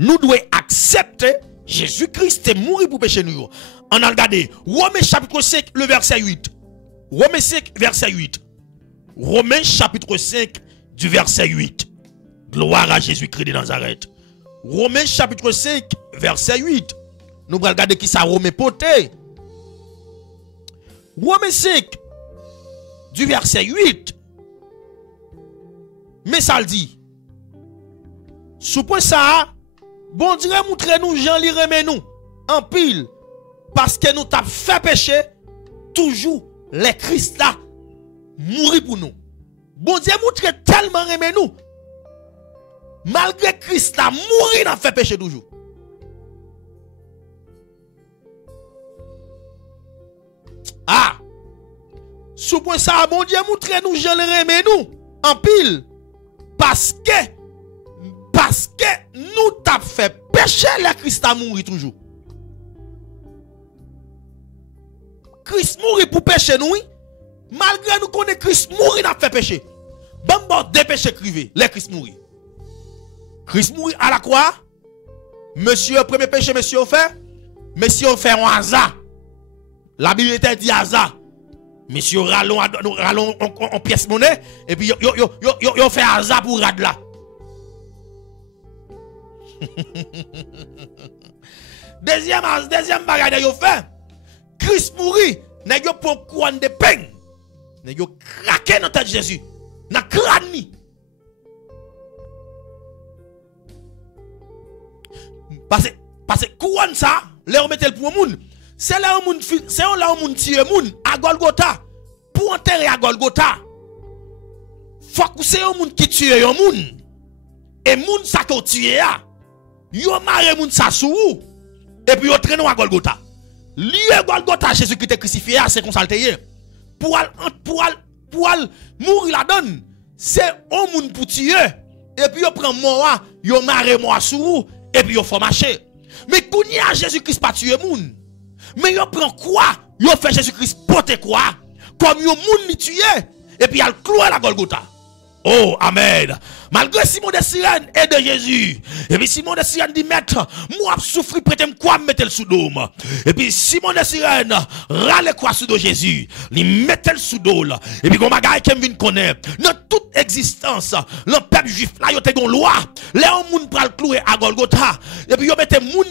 Nous devons accepter Jésus-Christ te mourir pour pécher nous. On a regardé Romains chapitre 5 le verset 8. Romains 5 verset 8. Romains chapitre 5 du verset 8. Gloire à Jésus-Christ de Nazareth. Romains chapitre 5 verset 8. Nous allons regarder qui ça Romains poté. Romains 5 du verset 8. Mais ça le dit. Sous point ça, bon Dieu montre nous Jean li remet nous en pile parce que nous t'a fait pécher toujours les Christ là mourir pour nous. Bon Dieu montre tellement remet nous malgré Christ là mourir n'a fait pécher toujours. Ah, sous point ça bon Dieu montre nous Jean li remet nous en pile parce que nous t'a fait pécher, le Christ a mouru toujours. Christ mourit pour pécher nous, malgré nous connaissons Christ mourit n'a fait pécher. Bon, des péchés crivés, le Christ mourit. Christ mourit à la croix. Monsieur, premier péché, monsieur fait. Monsieur fait un hasard. La Bible était dit hasard. Monsieur rallons en pièce monnaie, et puis yo fait hasard pour rad là. Deuxième bagage de yo fait. Christ mourit, n'a yo pour couronne de peine. N'a yo craqué dans tête de Jésus. N'a crâne ni. Parce que couronne ça, là on mettait pour moun. C'est là où moun tire moun à Golgotha. Pour enterrer à Golgotha. Faut que c'est un moun qui tue un moun. Et moun ça ko tue a. Yo mare moun sa sou et puis yo traîne à Golgotha. lié Golgotha, Jésus-Christ est crucifié, c'est qu'on s'altéye. Pour mourir la donne, c'est un monde pour tuer. Et puis, on prend moi, on marre moi sous, et puis, on fait marcher. Mais quand il y a Jésus-Christ pas tuer moun. Mais on prend quoi? On fait Jésus-Christ porter quoi? Comme yon moun li tuer. Et puis, il cloué la Golgotha. Oh, amen. Malgré Simon de Cyrène et de Jésus. Et puis Simon de Cyrène dit, maître, moi souffrir, prêtez-moi quoi, mettez le sous dôme. Et puis Simon de Cyrène râle quoi sous de Jésus. Il mettait le sous dôme. Et puis, comme bagaille qui vient connaître, dans toute existence, le peuple juif, là, il y a une loi. Là, on moun pral clouer à Golgotha. Et puis, il mette moun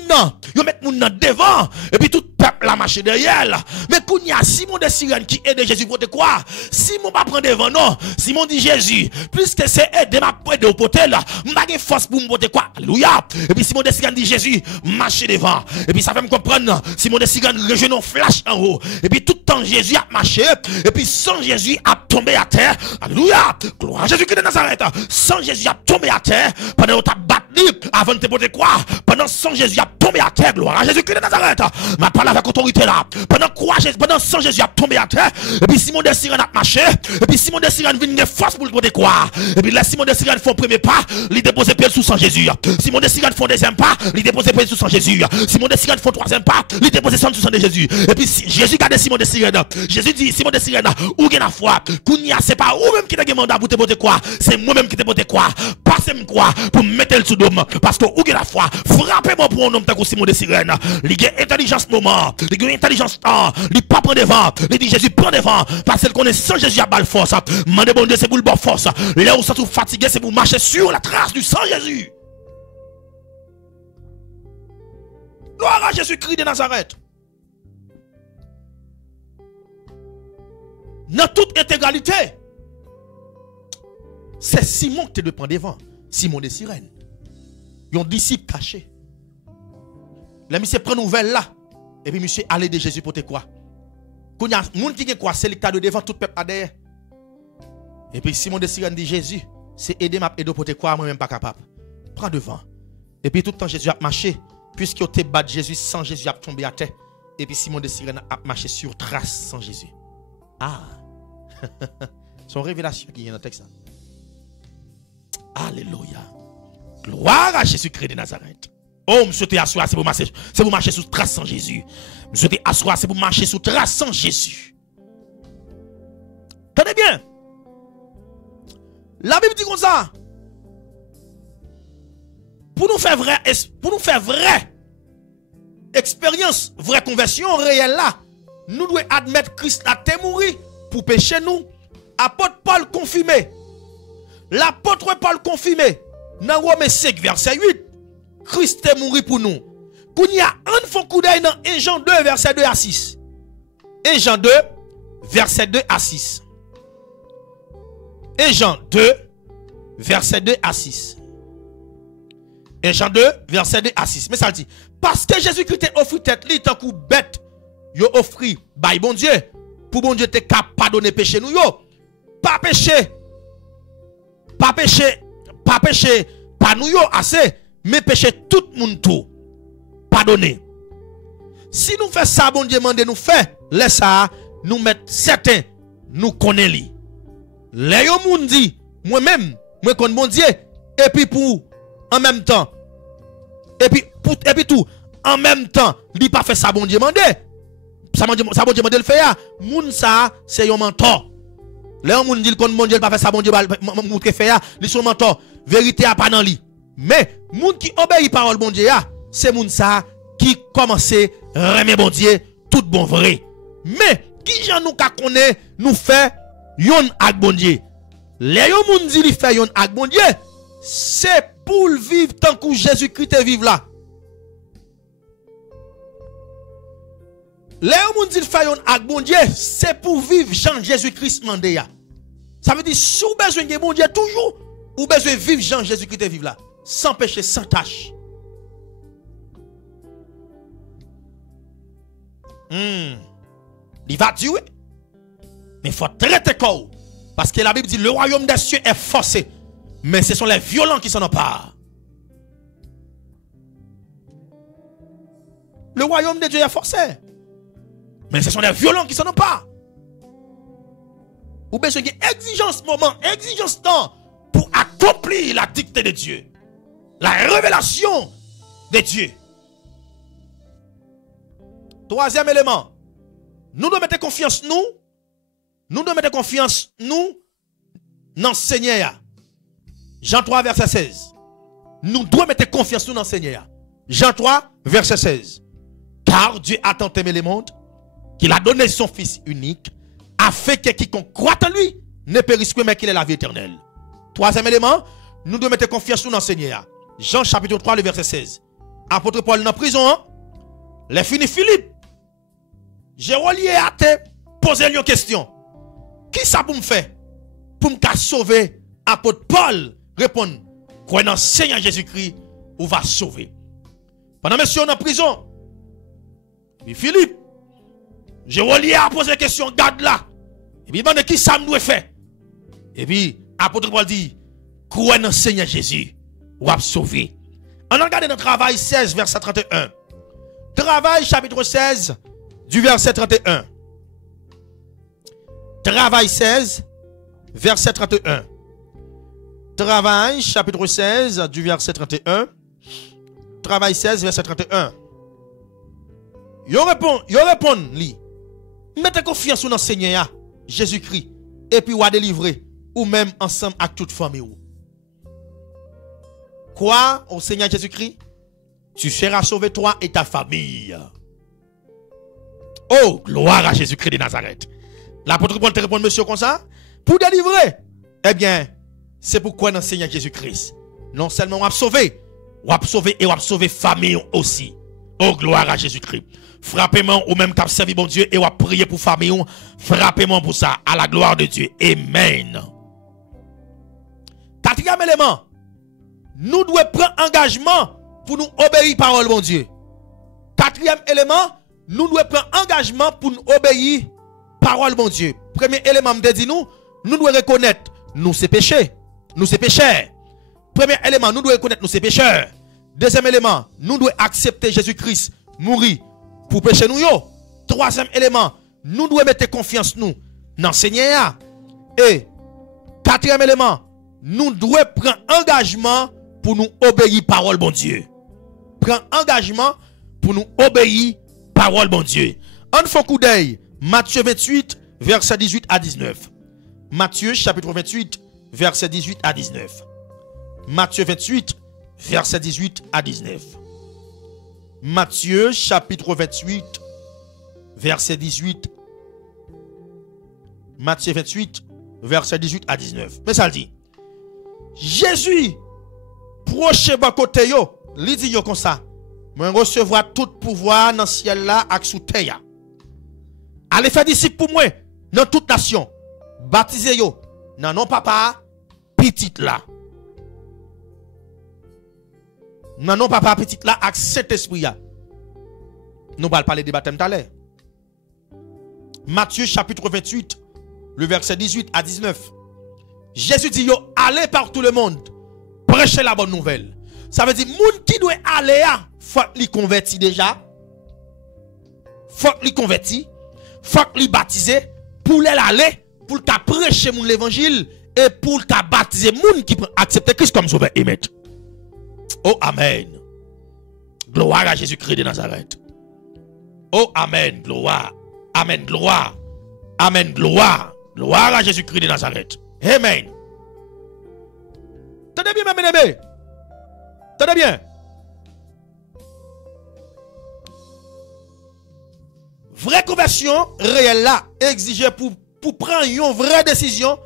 devant. Et puis, tout peuple la marché derrière. Mais quand il y a Simon de Cyrène qui aide Jésus pour te quoi? Simon va prendre devant, non. Simon dit Jésus, puisque c'est aider ma de au potel, m'a force pour me porter quoi? Alléluia. Et puis Simon de Cyrène dit Jésus, marchez devant. Et puis ça fait me comprendre, Simon de Cyrène rejoint un flash en haut. Et puis tout le temps Jésus a marché. Et puis sans Jésus a tombé à terre. Alléluia. Gloire à Jésus-Christ de Nazareth. Sans Jésus a tombé à terre. Pendant que tu as battu avant de te porter quoi? Pendant sans Jésus a tombé à terre. Gloire à Jésus-Christ de Nazareth. Ma parole avec autorité là. Pendant sans Jésus a tombé à terre. Et puis Simon de Cyrène a marché. Et puis Simon de Cyrène vient de force pour le porter quoi? Et puis là Simon de Cyrène font premier pas, il dépose pied sous sang Jésus. Simon de Cyrène font deuxième pas, il dépose pied sous sang Jésus. Simon de Cyrène font troisième pas, il dépose sang sous sang de Jésus. Et puis Jésus garde Simon de Cyrène. Jésus dit Simon de Cyrène, où gagne la foi? Kounia, c'est pas ou même qui t'a demandé pour te porter quoi? C'est moi-même qui te porter quoi? Passez-moi quoi pour me mettre le sous dôme parce que où gagne la foi? Frappez-moi pour un homme comme Simon de Cyrène. Il a intelligence moment, il a intelligence temps, il pas prend devant. Il dit Jésus prend devant parce qu'il connaît sans Jésus à balle force. Mandez bon Dieu c'est pour le bon force. Là où ça trouve fatigué c'est pour marcher sur la trace du sang Jésus. Gloire à Jésus-Christ de Nazareth. Dans toute intégralité, c'est Simon qui te prend devant. Simon de Cyrène. Un disciple caché. Le monsieur prend nouvelle là. Et puis monsieur allait de Jésus pour te quoi? Quand il y a un monde qui est quoi? C'est l'état de devant tout le peuple derrière. Et puis Simon de Cyrène dit Jésus, c'est aider ma aider pour te quoi, moi-même pas capable. Prends devant. Et puis tout le temps Jésus a marché. Puisqu'il te bat Jésus sans Jésus a tombé à terre. Et puis Simon de Cyrène a marché sur trace sans Jésus. Ah. Son révélation qui est dans le texte. Alléluia. Gloire à Jésus-Christ de Nazareth. Oh, monsieur te assoir, c'est pour marcher sous trace sans Jésus. Monsieur te assoir, c'est pour marcher sous trace sans Jésus. Tenez bien. La Bible dit comme ça. Pour nous faire vraie expérience, vraie conversion réelle là, nous devons admettre Christ a été mort pour pécher nous. Apôtre Paul confirmé. L'apôtre Paul confirmé. Dans Romains 5 verset 8, Christ est mort pour nous. Quand il y a un fond coup d'œil dans 1 Jean 2 verset 2 à 6. 1 Jean 2 verset 2 à 6. 1 Jean 2 verset 2 à 6. 1 Jean 2 verset 2 à 6. Mais ça dit, parce que Jésus-Christ t'a offert tête li tant que bête, yo offri by bon Dieu pour bon Dieu te capable pardonner péché nous yo. Pas péché pas nous yo assez, mais péché tout le monde tout. Pardonner. Si nous faisons ça, bon Dieu mande nous fait, laisse ça, nous mettre certains, nous connaissons li. Les yo moun dit, moi-même, moi connais bon Dieu, et puis pour, en même temps, et puis tout, en même temps, li pas fait ça, bon Dieu mande. Ça bon Dieu mande le fait, moun ça, c'est un mentor. Les moun dit qu'on bon Dieu pas fait ça, bon Dieu moun ke fait, li son mentor. Vérité a pas dans li. Mais moun qui obéit parole bon Dieu, c'est moun ça qui commence à remettre bon Dieu tout bon vrai. Mais qui j'en nous ka connaît nous fait yon ak bon Dieu. Les yon moun dit li fait yon ak bon Dieu, c'est pour vivre tant que Jésus-Christ te vive là. Les yon moun dit fait yon ak bon Dieu, c'est pour vivre Jean Jésus-Christ mandé ya. Ça veut dire sous besoin de bon Dieu toujours ou besoin de vivre Jean Jésus-Christ te vive là, sans péché, sans tâche. Il va dire, mais il faut traiter corps. Parce que la Bible dit le royaume des cieux est forcé. Mais ce sont les violents qui s'en emparent. Le royaume de Dieu est forcé. Mais ce sont des violents qui s'en ont pas. Ou bien, c'est une exigence moment, exigence temps pour accomplir la dictée de Dieu. La révélation de Dieu. Troisième élément. Nous devons mettre confiance, nous devons mettre confiance, dans le Seigneur. Jean 3, verset 16. Nous devons mettre confiance, dans le Seigneur. Jean 3, verset 16. Car Dieu a tant aimé le monde qu'il a donné son Fils unique, afin que quiconque croit en lui ne périsse que mais qu'il ait la vie éternelle. Troisième élément, nous devons mettre confiance dans le Seigneur. Jean chapitre 3, le verset 16. Apôtre Paul dans la prison, les fini Philippe. J'ai relié à te poser une question. Qui ça pour me faire? Pour me sauver? Apôtre Paul répond, croyez dans le Seigneur Jésus-Christ, ou va sauver. Pendant monsieur dans la prison, et Philippe, j'ai relié à poser la question, garde là. Et puis, il qui ça me doit faire? Et puis, apôtre Paul dit, croyez dans le Seigneur Jésus, ou va sauver. On regarde notre travail 16, verset 31. Travail chapitre 16, du verset 31. Travail 16, verset 31. Travail chapitre 16, du verset 31. Travail 16, verset 31. Yo répond, li. Mettez confiance dans le Seigneur Jésus-Christ. Et puis, ou à délivrer. Ou même ensemble avec toute famille. Quoi au Seigneur Jésus-Christ? Tu seras sauvé toi et ta famille. Oh, gloire à Jésus-Christ de Nazareth. L'apôtre Paul te répond, monsieur, comme ça. Pour délivrer. Eh bien, c'est pourquoi dans le Seigneur Jésus-Christ. Non seulement on va sauver et on va sauver famille aussi. Oh, gloire à Jésus-Christ. Frappez-moi ou même qu'à servir bon Dieu et on va prier pour famille. Frappez-moi pour ça. À la gloire de Dieu. Amen. Quatrième élément. Nous devons prendre engagement pour nous obéir parole bon Dieu. Quatrième élément. Nous devons prendre engagement pour nous obéir parole bon Dieu. Premier élément, me dit nous devons reconnaître nous c'est péché. Nous c'est pécheurs. Premier élément, nous devons reconnaître nous c'est pécheurs. Deuxième élément, nous devons accepter Jésus-Christ mourir pour pécher nous yo. Troisième élément, nous devons mettre confiance nous dans le Seigneur. Et quatrième élément, nous devons prendre engagement pour nous obéir parole bon Dieu. Prendre engagement pour nous obéir parole bon Dieu. On fait un coup d'œil. Matthieu 28, verset 18 à 19. Matthieu chapitre 28, verset 18 à 19. Matthieu 28, verset 18 à 19. Matthieu chapitre 28, verset 18. Matthieu 28, verset 18 à 19. Mais ça le dit. Jésus, proche bas côté yo, li dit yo comme ça. Moi recevoir tout pouvoir dans le ciel là et sous terre. Allez faire disciples pour moi dans toute nation. Baptisez yo dans non papa petit là. Non papa petit là avec cet esprit là. Nous allons parler de baptême tout à l'heure. Matthieu chapitre 28, le verset 18 à 19. Jésus dit yo allez par tout le monde, prêchez la bonne nouvelle. Ça veut dire moun qui doit aller à faut li converti déjà. Faut li converti, faut li baptiser pour l'aller pour ta prêcher mon l'évangile et pour ta baptiser moun qui accepter Christ comme sauveur et maître. Oh amen. Gloire à Jésus-Christ de Nazareth. Oh amen, gloire. Amen, gloire. Amen, gloire. Gloire à Jésus-Christ de Nazareth. Amen. Tenez bien, mes amis. Tenez bien. Vraie conversion réelle là, exigée pour prendre une vraie décision,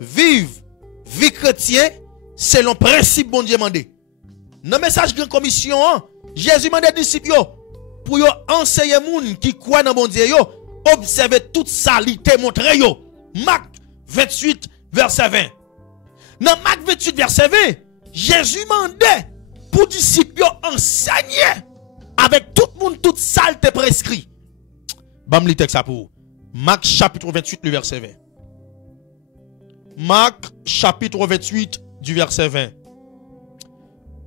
vivre vie chrétienne selon le principe bon Dieu mandé. Dans le message de la commission, Jésus m'a dit disciples pour enseigner les gens qui croient dans bon Dieu, observer toute ça, li te montre yo. Marc 28, verset 20. Dans Marc 28, verset 20, Jésus mandait pour disciples enseigner avec tout le monde, toute ça te prescrit. Bam li texte ça pour Marc chapitre 28, le verset 20. Marc chapitre 28, du verset 20.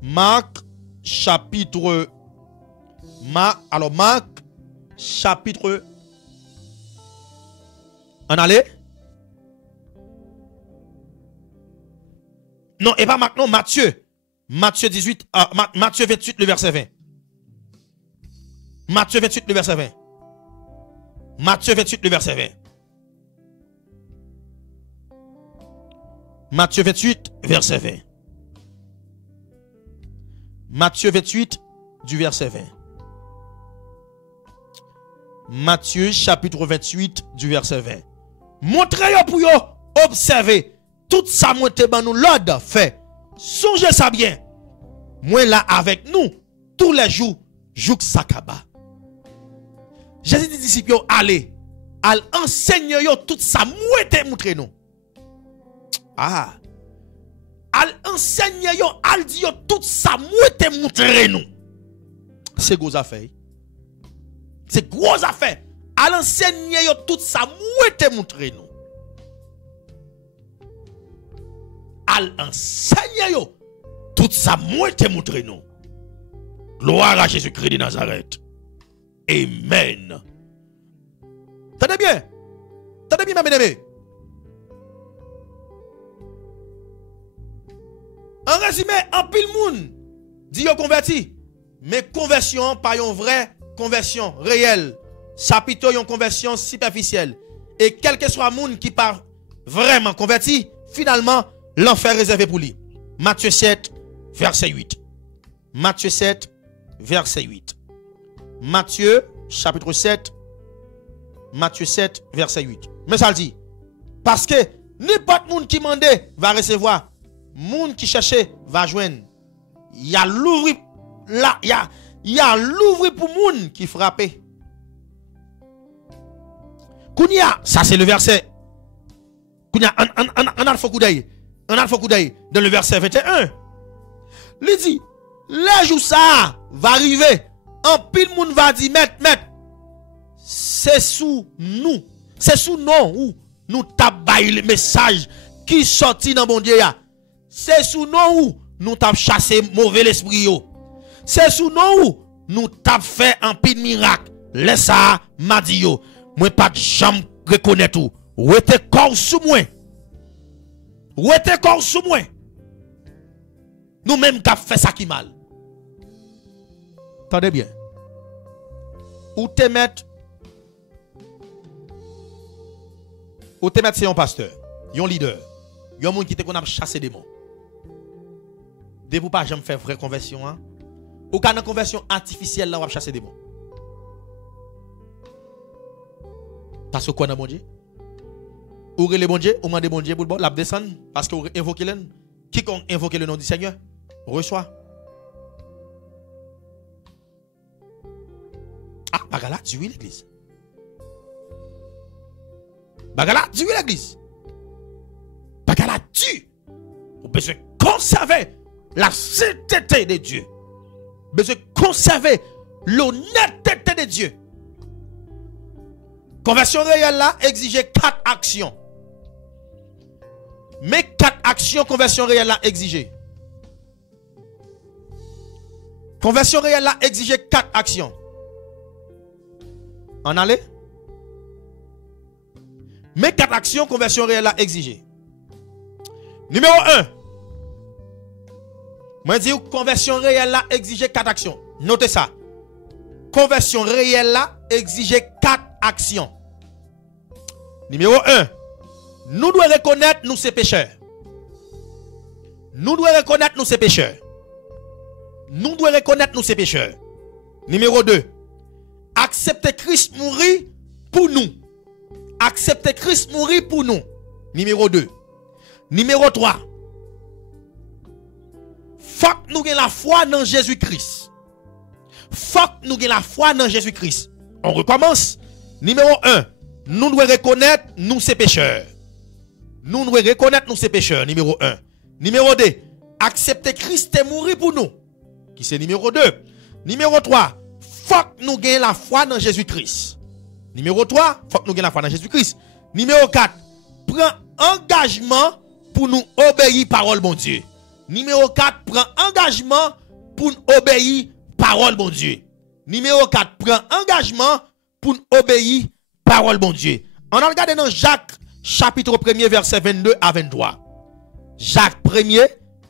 Marc chapitre On allait? Non, et pas Marc, non, Matthieu. Matthieu 18, Matthieu 28, le verset 20. Matthieu 28, le verset 20. Matthieu 28, le verset 20. Matthieu 28, verset 20. Matthieu 28, du verset 20. Matthieu, chapitre 28, du verset 20. Montrez-vous pour vous observer tout ça, moi, nous l'ordre fait. Songez ça bien. Moi là avec nous, tous les jours, jouk sakaba. Jésus dit disciples, allez, al enseigne yo tout ça, moi te montre nous. Ah. Al enseigne yo, al dit yo tout ça, moi te montre nous. C'est gros affaire. C'est gros affaire. Al enseigne yo tout ça, moi te montre nous. Al enseigne yo tout ça, moi te montre nous. Gloire à Jésus-Christ de Nazareth. Amen. Tenez bien. Tenez bien, mes amis. En résumé, en pile monde dit yo converti. Mais conversion, pas une vraie conversion réelle. Ça plutôt une conversion superficielle. Et quel que soit le monde qui part vraiment converti, finalement, l'enfer réservé pour lui. Matthieu 7, verset 8. Matthieu 7, verset 8. Matthieu, chapitre 7. Matthieu 7, verset 8. Mais ça le dit. Parce que n'importe monde qui mande va recevoir. Monde qui cherche va joindre. Il y a l'ouvrir là, il y a l'ouvrir pour monde qui frappe. Kounia, ça c'est le verset. Kounia, on a le faux coup d'œil. On a le faux coup d'œil dans le verset 21. Il dit, le jour ça va arriver. En pile monde va dire, maître, c'est sous nous. C'est sous nous où nous tabaille le message qui sorti dans mon Dieu. C'est sous nous où nous t'avons chassé mauvais l'esprit. C'est sous nous où nous t'avons fait un pile miracle. Laisse ça, m'a dit yo. Moi pas de jambe reconnaître tout. Ou était corps sous moi. Ou était corps sous moi. Nous même qui fait ça qui mal. Attendez bien. Ou te mettre c'est un pasteur, un leader, un monde qui te connaît chasser des mots. De vous pas jamais faire vraie conversion hein. Ou quand une conversion artificielle là on va chasser des mots. Parce que quoi dans bon Dieu? Ou le bon Dieu, ou mande bon Dieu pour le bon, la descendre parce que vous invoquez l'un. Quiconque invoque le nom du Seigneur reçoit. Ah, bagala, Dieu l'église. Bagala, Dieu l'église. Bagala, Dieu. Vous besoin conserver la sainteté de Dieu. Vous besoin conserver l'honnêteté de Dieu. Conversion réelle là exigeait 4 actions. Mais 4 actions conversion réelle là exigeait. Conversion réelle là exigeait 4 actions. En allez? Mais 4 actions conversion réelle là exigées. Numéro 1. Moi dis conversion réelle là exigeait 4 actions. Notez ça. Conversion réelle là exigeait 4 actions. Numéro 1. Nous devons reconnaître nous ces pécheurs. Nous devons reconnaître nous ces pécheurs. Nous devons reconnaître nous ces pécheurs. Numéro 2. Accepter Christ mourir pour nous. Accepter Christ mourir pour nous. Numéro 2. Numéro 3. Faut que nous ayons la foi dans Jésus-Christ. Faut que nous ayons la foi dans Jésus-Christ. On recommence. Numéro 1. Nous devons reconnaître nous ces pécheurs. Nous devons reconnaître nous ces pécheurs. Numéro 1. Numéro 2. Accepter Christ et mourir pour nous. Qui c'est numéro 2. Numéro 3. Faut que nous ayons la foi dans Jésus-Christ. Numéro 3, faut que nous ayons la foi dans Jésus-Christ. Numéro 4, prends engagement pour nous obéir parole bon Dieu. Numéro 4, prends engagement pour nous obéir parole bon Dieu. Numéro 4, prends engagement pour nous obéir parole bon Dieu. On a regardé dans Jacques chapitre 1er verset 22 à 23. Jacques 1er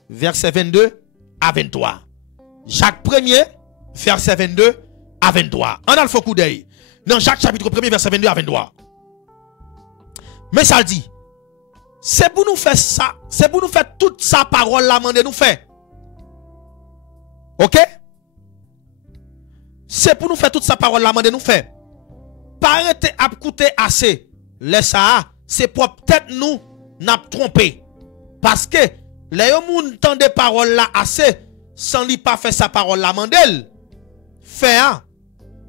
verset 22 à 23. Jacques 1er verset 22 à 23. On a le faux coup d'œil. Dans Jacques chapitre 1er verset 22 à 23. Mais ça le dit. C'est pour nous faire ça. C'est pour nous faire toute sa parole là, mandé nous faire. Ok? C'est pour nous faire toute sa parole là, mandé nous faire. Pas arrêter à écouter assez. Laisse ça. C'est pour peut-être nous n'a trompé. Parce que les gens entendent des paroles là assez sans lui pas faire sa parole là, mandel. Fait hein?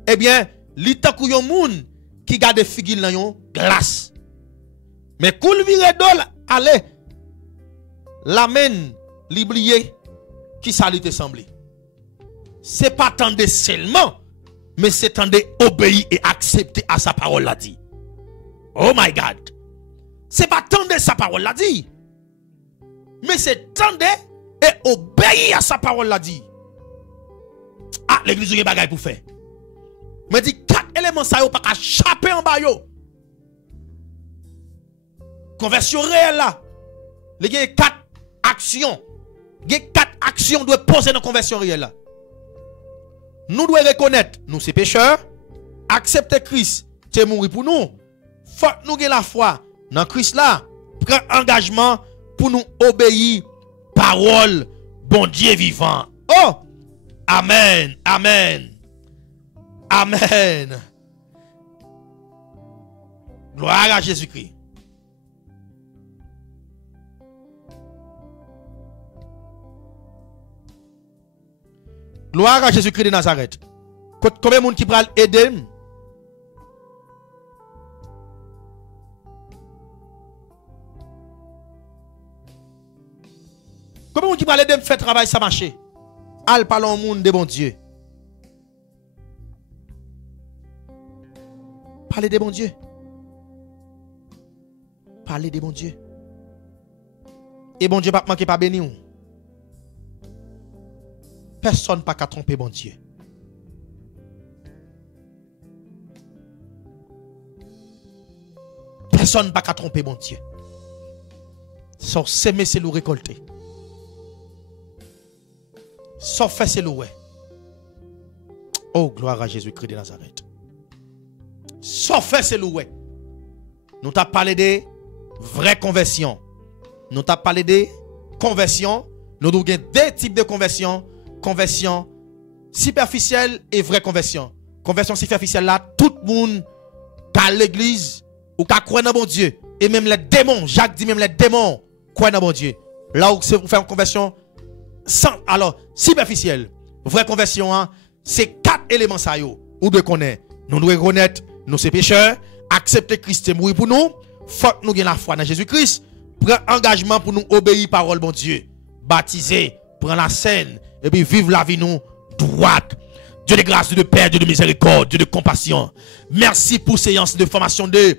Eh bien, li tant kou yon moun qui garde figil dans yon glace. Mais koul vire dol, allez, l'amène, l'oublier, qui ça lui te semblé. C'est pas tendre seulement, mais c'est tendre obéir et accepter à sa parole là dit. Oh my God. C'est pas tendre sa parole là dit, mais c'est tendre et obéir à sa parole là dit. Ah, l'église a bagay pour faire. Mais dit 4 éléments ça yo pas qu'à chaper en bas yo. Conversion réelle là. Il y a 4 actions. Il y a 4 actions doivent poser dans la conversion réelle là. Nous devons reconnaître nous sommes pécheurs, accepter Christ, c'est mourir pour nous. Faut nous ayons la foi dans Christ là, prendre engagement pour nous obéir parole bon Dieu vivant. Oh! Amen. Amen. Amen. Gloire à Jésus-Christ. Gloire à Jésus-Christ de Nazareth. Combien de monde qui peut aider? Combien de monde qui peut aider me faire travail ça marcher? Al parlons au monde de bon Dieu. Parlez de bon Dieu. Parlez de bon Dieu. Et bon Dieu pas manquer pas béni. Personne pas qu'à tromper bon Dieu. Personne pas qu'à tromper bon Dieu. Sauf s'aimer c'est le récolter. Sauf faire c'est le ouais. Oh gloire à Jésus-Christ de Nazareth. Sauf faire c'est le ouais. Nous t'as parlé de vraie conversion. Nous t'as parlé de conversion. Nous avons deux types de conversion. Conversion superficielle et vraie conversion. Conversion superficielle là, tout le monde à l'église ou qui croit dans bon Dieu. Et même les démons, Jacques dit même les démons croient dans bon Dieu. Là où c'est pour faire une conversion sans, alors superficielle. Vraie conversion, hein, c'est 4 éléments ça yo. Ou de connaître. Nous devons reconnaître nous sommes pécheurs, accepter Christ et mourir pour nous. Faut que nous ayons la foi dans Jésus-Christ. Prendre engagement pour nous obéir parole bon Dieu. Baptiser, prendre la scène. Et puis vivre la vie nous droite. Dieu de grâce, Dieu de paix, Dieu de miséricorde, Dieu de compassion. Merci pour séance de formation de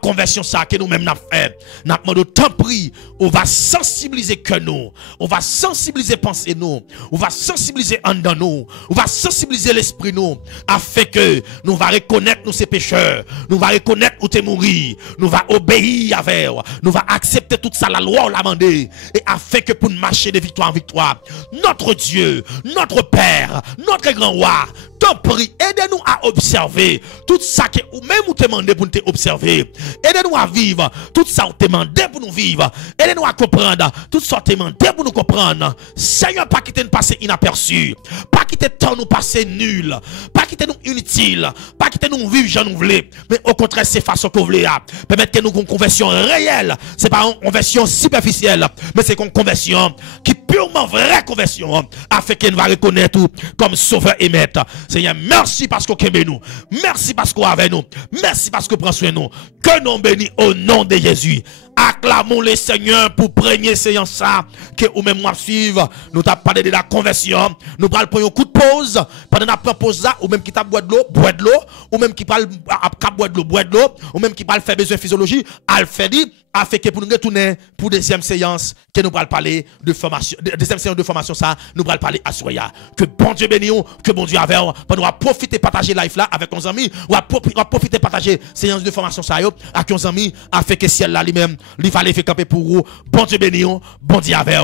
conversion ça que nous-mêmes n'a fait. N'a demandé tant pris, on va sensibiliser que nous, on va sensibiliser penser nous, on va sensibiliser en dans nous, on va sensibiliser l'esprit nous, afin que nous va reconnaître nous ces pécheurs, nous va reconnaître où t'es mourir, nous va obéir avec, nous va accepter toute ça la loi on l'a demandé, et afin que pour nous marcher de victoire en victoire, notre Dieu, notre Père, notre grand roi, t'en prie, aidez-nous à observer tout ça que ou même ou te demandé pour nous observer. Aidez-nous à vivre tout ça ou te demandé pour nous vivre. Aidez-nous à comprendre tout ça te demandé pour nous comprendre. Seigneur, pas quitter nous passer inaperçu, pas quitter temps nous passer nul, pas quitter nous inutile, pas quitter nous vivre j'en nous voulons, mais au contraire c'est façon que vous voulez permettre que nous une conversion réelle. C'est pas une conversion superficielle, mais c'est une conversion qui purement vraie conversion, afin qu'elle va reconnaître tout comme sauveur et maître. Seigneur, merci parce que vous aimez nous. Merci parce que vous avez nous. Merci parce que vous prenez soin de nous. Que nous bénissons au nom de Jésus. Acclamons le Seigneur pour prégner séance ça que ou même moi suivre. Nous t'avons parlé de la conversion. Nous parlons pour un coup de pause. Pendant la pause là, ou même qui t'a boire de l'eau, ou même qui parle à boire de l'eau, ou même qui parle faire besoin de physiologie, al fait dit a fait que pour nous retourner pour deuxième séance que nous allons parler de formation, deuxième séance de formation ça, nous allons parler à Soya. Que bon Dieu bénisse, que bon Dieu avec, pour nous profiter partager live là avec nos amis, ou à profiter partager séance de formation ça avec nos amis, afin que ciel là lui-même, lui va aller faire camper pour vous. Bon Dieu bénisse, bon Dieu avec,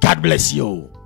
God bless you.